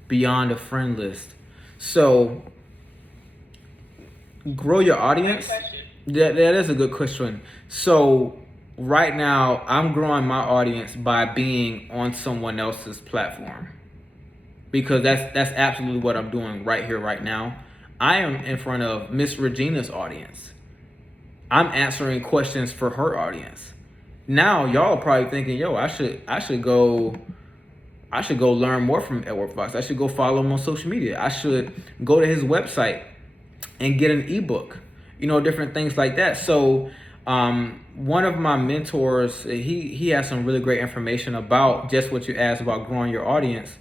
beyond a friend list. So, grow your audience. That is a good question. So, right now, I'm growing my audience by being on someone else's platform, because that's absolutely what I'm doing right here, right now. I am in front of Miss Regina's audience. I'm answering questions for her audience. Now y'all are probably thinking, yo, I should go learn more from Edward Fox. I should go follow him on social media. I should go to his website and get an ebook, different things like that. So one of my mentors, he has some really great information about just what you asked about growing your audience.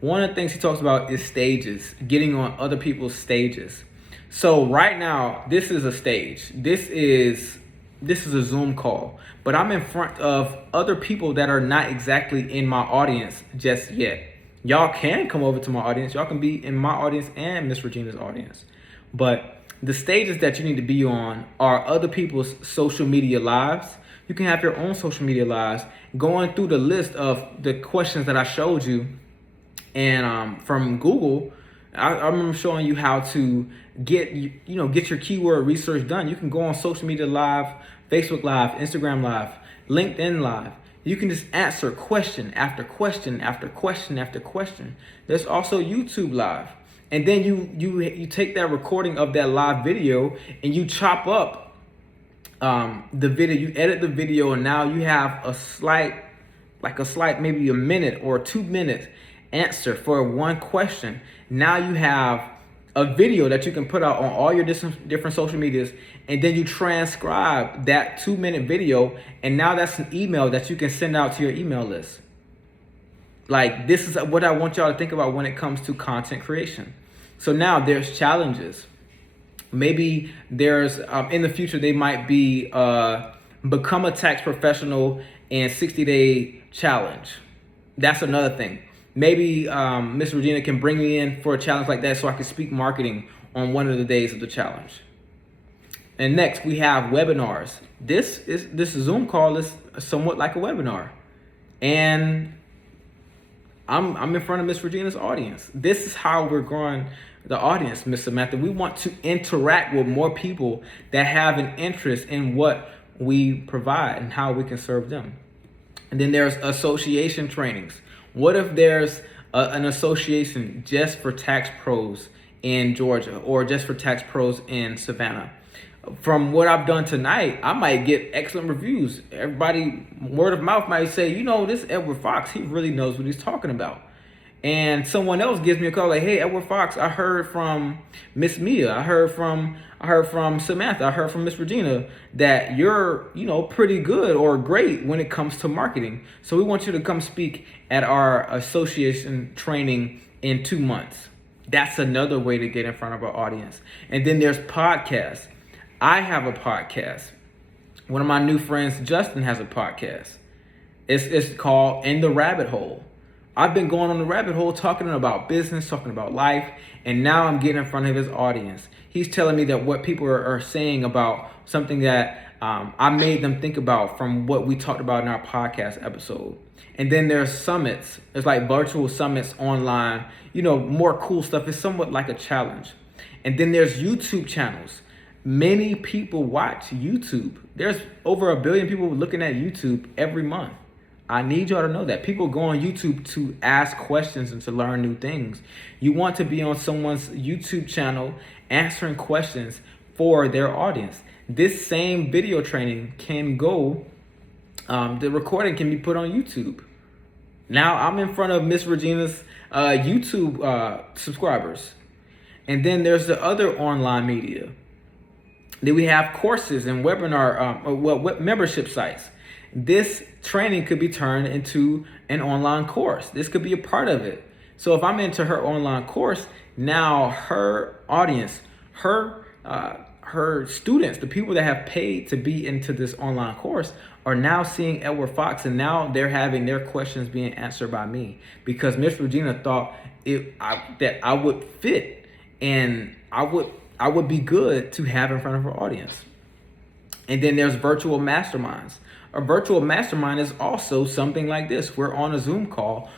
One of the things he talks about is stages, getting on other people's stages. So right now, this is a stage. This is a Zoom call, but I'm in front of other people that are not exactly in my audience just yet. Y'all can come over to my audience. Y'all can be in my audience and Miss Regina's audience. But the stages that you need to be on are other people's social media lives. You can have your own social media lives, going through the list of the questions that I showed you. And from Google, I remember showing you how to get your keyword research done. You can go on social media live, Facebook live, Instagram live, LinkedIn live. You can just answer question after question after question after question. There's also YouTube live. And then you take that recording of that live video and you chop up the video, you edit the video, and now you have a slight maybe a minute or 2 minutes answer for one question. Now you have a video that you can put out on all your different social medias, and then you transcribe that 2-minute video, and now that's an email that you can send out to your email list. Like, this is what I want y'all to think about when it comes to content creation. So now there's challenges. Maybe there's, in the future, they might be become a tax professional in 60-day challenge. That's another thing. Maybe Miss Regina can bring me in for a challenge like that so I can speak marketing on one of the days of the challenge. And next, we have webinars. This Zoom call is somewhat like a webinar. And I'm in front of Miss Regina's audience. This is how we're growing the audience, Miss Samantha. We want to interact with more people that have an interest in what we provide and how we can serve them. And then there's association trainings. What if there's an association just for tax pros in Georgia or just for tax pros in Savannah? From what I've done tonight, I might get excellent reviews. Everybody, word of mouth, might say, this Edward Fox, he really knows what he's talking about. And someone else gives me a call like, hey, Edward Fox, I heard from Miss Mia, I heard from Samantha, I heard from Miss Regina that you're, pretty good or great when it comes to marketing. So we want you to come speak at our association training in 2 months. That's another way to get in front of our audience. And then there's podcasts. I have a podcast. One of my new friends, Justin, has a podcast. It's called In the Rabbit Hole. I've been going on the rabbit hole talking about business, talking about life, and now I'm getting in front of his audience. He's telling me that what people are saying about something that I made them think about from what we talked about in our podcast episode. And then there's summits. It's like virtual summits online, more cool stuff. It's somewhat like a challenge. And then there's YouTube channels. Many people watch YouTube. There's over 1 billion people looking at YouTube every month. I need y'all to know that. People go on YouTube to ask questions and to learn new things. You want to be on someone's YouTube channel answering questions for their audience. This same video training can go, the recording can be put on YouTube. Now I'm in front of Miss Regina's YouTube subscribers. And then there's the other online media. Then we have courses and webinar, membership sites. This training could be turned into an online course. This could be a part of it. So if I'm into her online course, now her audience, her students, the people that have paid to be into this online course are now seeing Edward Fox, and now they're having their questions being answered by me because Miss Regina thought that I would fit and I would be good to have in front of her audience. And then there's virtual masterminds. A virtual mastermind is also something like this. We're on a Zoom call.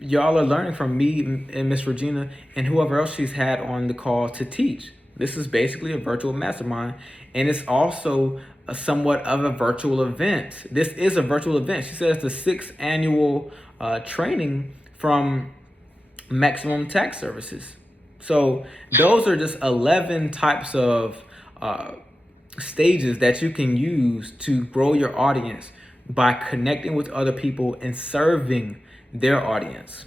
Y'all are learning from me and Miss Regina and whoever else she's had on the call to teach. This is basically a virtual mastermind, and it's also somewhat of a virtual event. This is a virtual event. She says the 6th annual training from Maximum Tax Services. So those are just 11 types of stages that you can use to grow your audience by connecting with other people and serving their audience.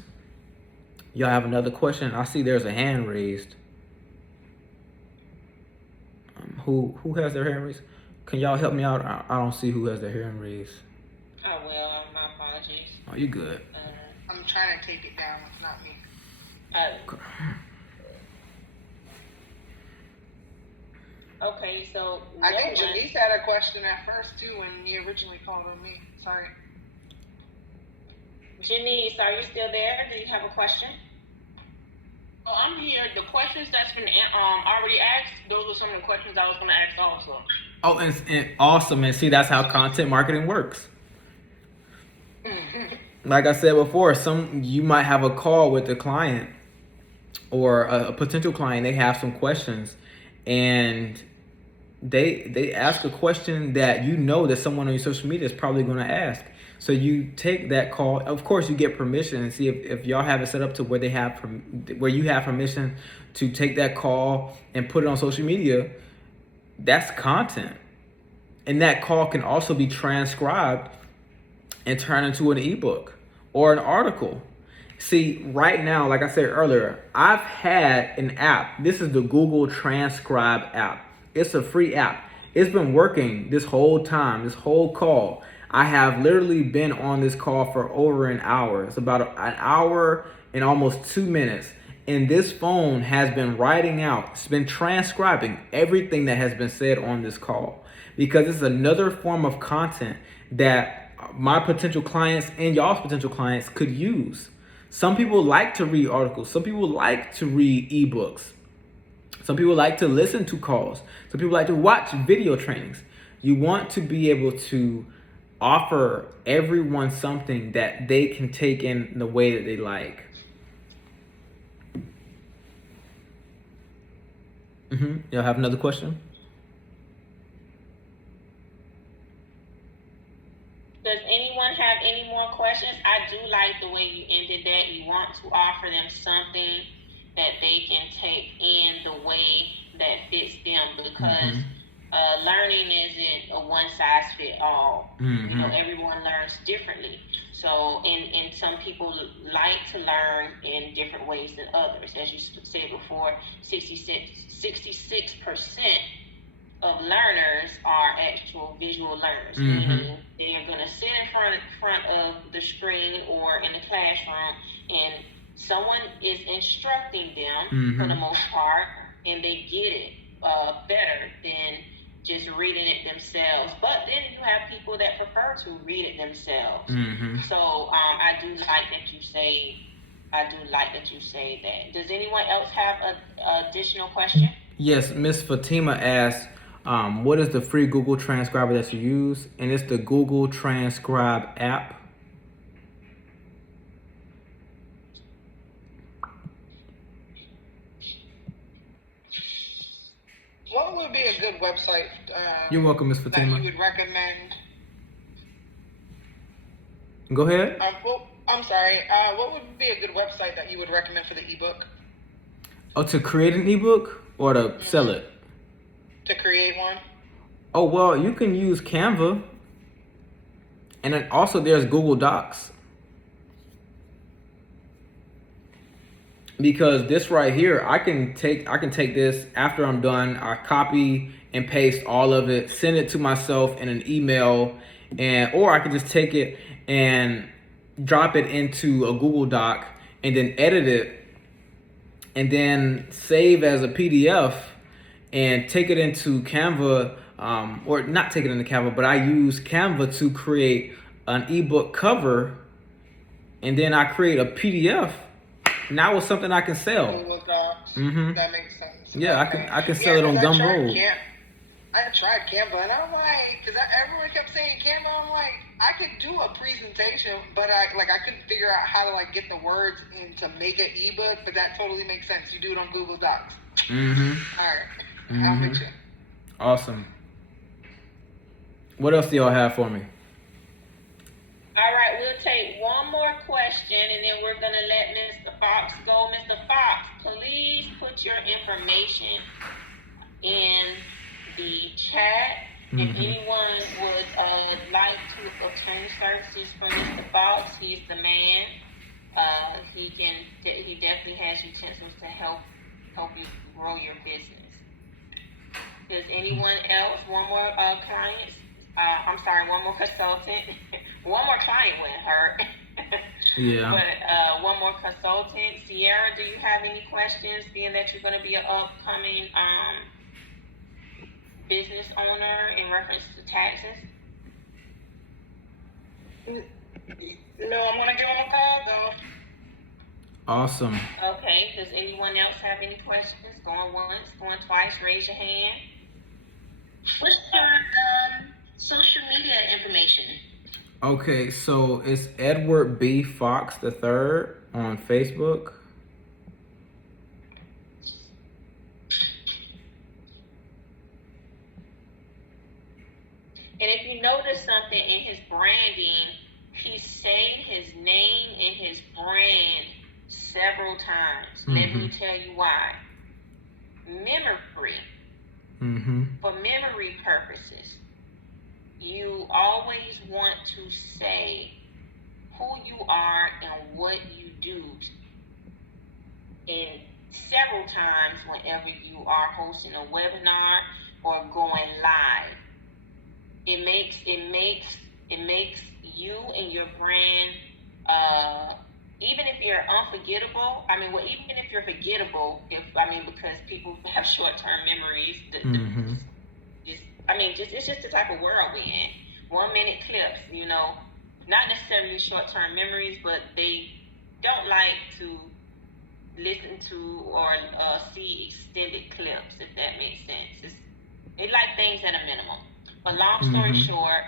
Y'all have another question? I see there's a hand raised. Who has their hand raised? Can y'all help me out? I don't see who has their hand raised. Oh, well, my apologies. Oh, you good. I'm trying to take it down. It's not me. Okay, so I think Janice had a question at first too when you originally called on me. Sorry. Janice, are you still there? Do you have a question? Oh, I'm here. The questions that's been already asked, those were some of the questions I was going to ask also. Oh, and awesome. And see, that's how content marketing works. Like I said before, you might have a call with a client or a potential client. They have some questions, and they ask a question that you know that someone on your social media is probably going to ask. So you take that call. Of course, you get permission and see if y'all have it set up to where where you have permission to take that call and put it on social media. That's content, and that call can also be transcribed and turned into an ebook or an article. See, right now, like I said earlier, I've had an app. This is the Google Transcribe app. It's a free app. It's been working this whole time, this whole call. I have literally been on this call for over an hour. It's about an hour and almost 2 minutes. And this phone has been writing out, it's been transcribing everything that has been said on this call, because it's another form of content that my potential clients and y'all's potential clients could use. Some people like to read articles. Some people like to read ebooks. Some people like to listen to calls. Some people like to watch video trainings. You want to be able to offer everyone something that they can take in the way that they like. Y'all have another question? Does anyone have any more questions? I do like the way you ended that. You want to offer them something that they can take in the way that fits them, because learning isn't a one-size-fit-all. You know, everyone learns differently. So, and some people like to learn in different ways than others. As you said before, 66% of learners are actual visual learners, meaning they are going to sit in front of the screen or in the classroom, and someone is instructing them for the most part, and they get it better than just reading it themselves. But then you have people that prefer to read it themselves. So I do like that you say that. Does anyone else have an additional question? Yes, Miss Fatima asked, what is the free Google Transcriber that you use? And it's the Google Transcribe app. What would be a good website? You're welcome, Miss Fatima. That you would recommend? Go ahead. Well, I'm sorry. What would be a good website that you would recommend for the ebook? Oh, to create an ebook or to sell it? To create one. Oh, well, you can use Canva. And then also there's Google Docs. Because this right here, I can take this after I'm done. I copy and paste all of it, send it to myself in an email, or I can just take it and drop it into a Google Doc and then edit it and then save as a PDF and take it into Canva, or not take it into Canva, but I use Canva to create an ebook cover, and then I create a PDF. Now it's something I can sell. Google Docs. That makes sense. Yeah, I can sell it on Gumroad. I tried Canva, and I'm like, because everyone kept saying Canva. I'm like, I could do a presentation, but I couldn't figure out how to get the words in to make an ebook. But that totally makes sense. You do it on Google Docs. All right, I'm with you. Awesome. What else do y'all have for me? All right, we'll take one more question, and then we're going to let Mr. Fox go. Mr. Fox, please put put your information in the chat. If anyone would like to obtain services from Mr. Fox, he's the man. He definitely has utensils to help you grow your business. Does anyone else? One more client? One more consultant. One more client wouldn't hurt. Yeah. But one more consultant. Sierra, do you have any questions, being that you're going to be an upcoming business owner in reference to taxes? No, I'm going to give him a call, though. Awesome. Okay. Does anyone else have any questions? Going once, going twice, raise your hand. What's your social media information? Okay, so it's Edward B. Fox III on Facebook. And if you notice something in his branding, he saved his name and his brand several times. Let me tell you why. Memory. For memory purposes, you always want to say who you are and what you do. And several times whenever you are hosting a webinar or going live, it makes you and your brand, even if you're unforgettable, even if you're forgettable, because people have short-term memories, it's just the type of world we're in. 1 minute clips, not necessarily short-term memories, but they don't like to listen to or see extended clips, if that makes sense. They like things at a minimum. But long story short,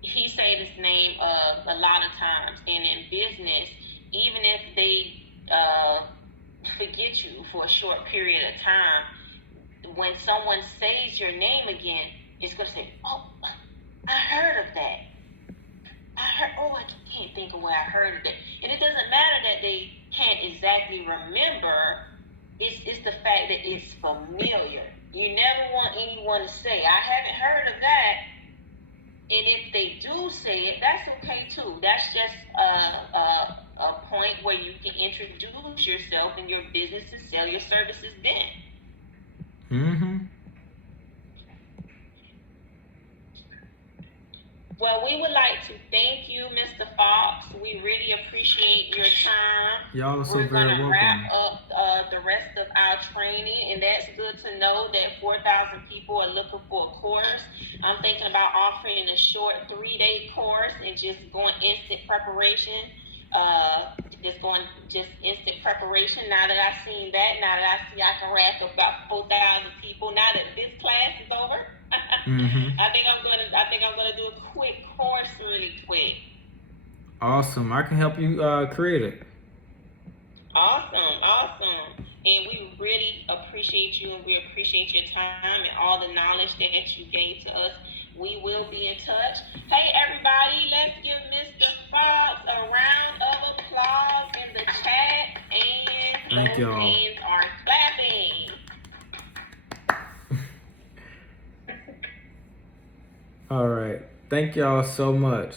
he said his name a lot of times. And in business, even if they forget you for a short period of time, when someone says your name again, it's going to say, oh, I heard of that. I can't think of where I heard of that. And it doesn't matter that they can't exactly remember. It's the fact that it's familiar. You never want anyone to say, I haven't heard of that. And if they do say it, that's okay too. That's just a point where you can introduce yourself and your business and sell your services then. Well, we would like to thank you, Mr. Fox. We really appreciate your time. Y'all are so We're very going to welcome. wrap up the rest of our training, and that's good to know that 4,000 people are looking for a course. I'm thinking about offering a short 3-day course and just going instant preparation. Instant preparation. Now that I've seen that, now that I see I can rack up about 4,000 people, now that this class is over, I think I'm gonna do a quick course really quick. Awesome. I can help you create it. Awesome. And we really appreciate you, and we appreciate your time and all the knowledge that you gave to us. We will be in touch. Hey, everybody, let's give Mr. Fox a round of applause in the chat. And thank y'all. Hands are clapping. All right. Thank y'all so much.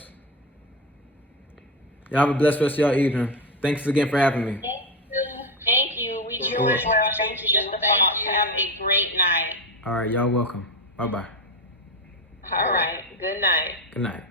Y'all have a blessed rest of y'all evening. Thanks again for having me. Thank you. We do as well. Thank you, Mr. Fox. Have a great night. All right. Y'all welcome. Bye-bye. All right. Good night. Good night.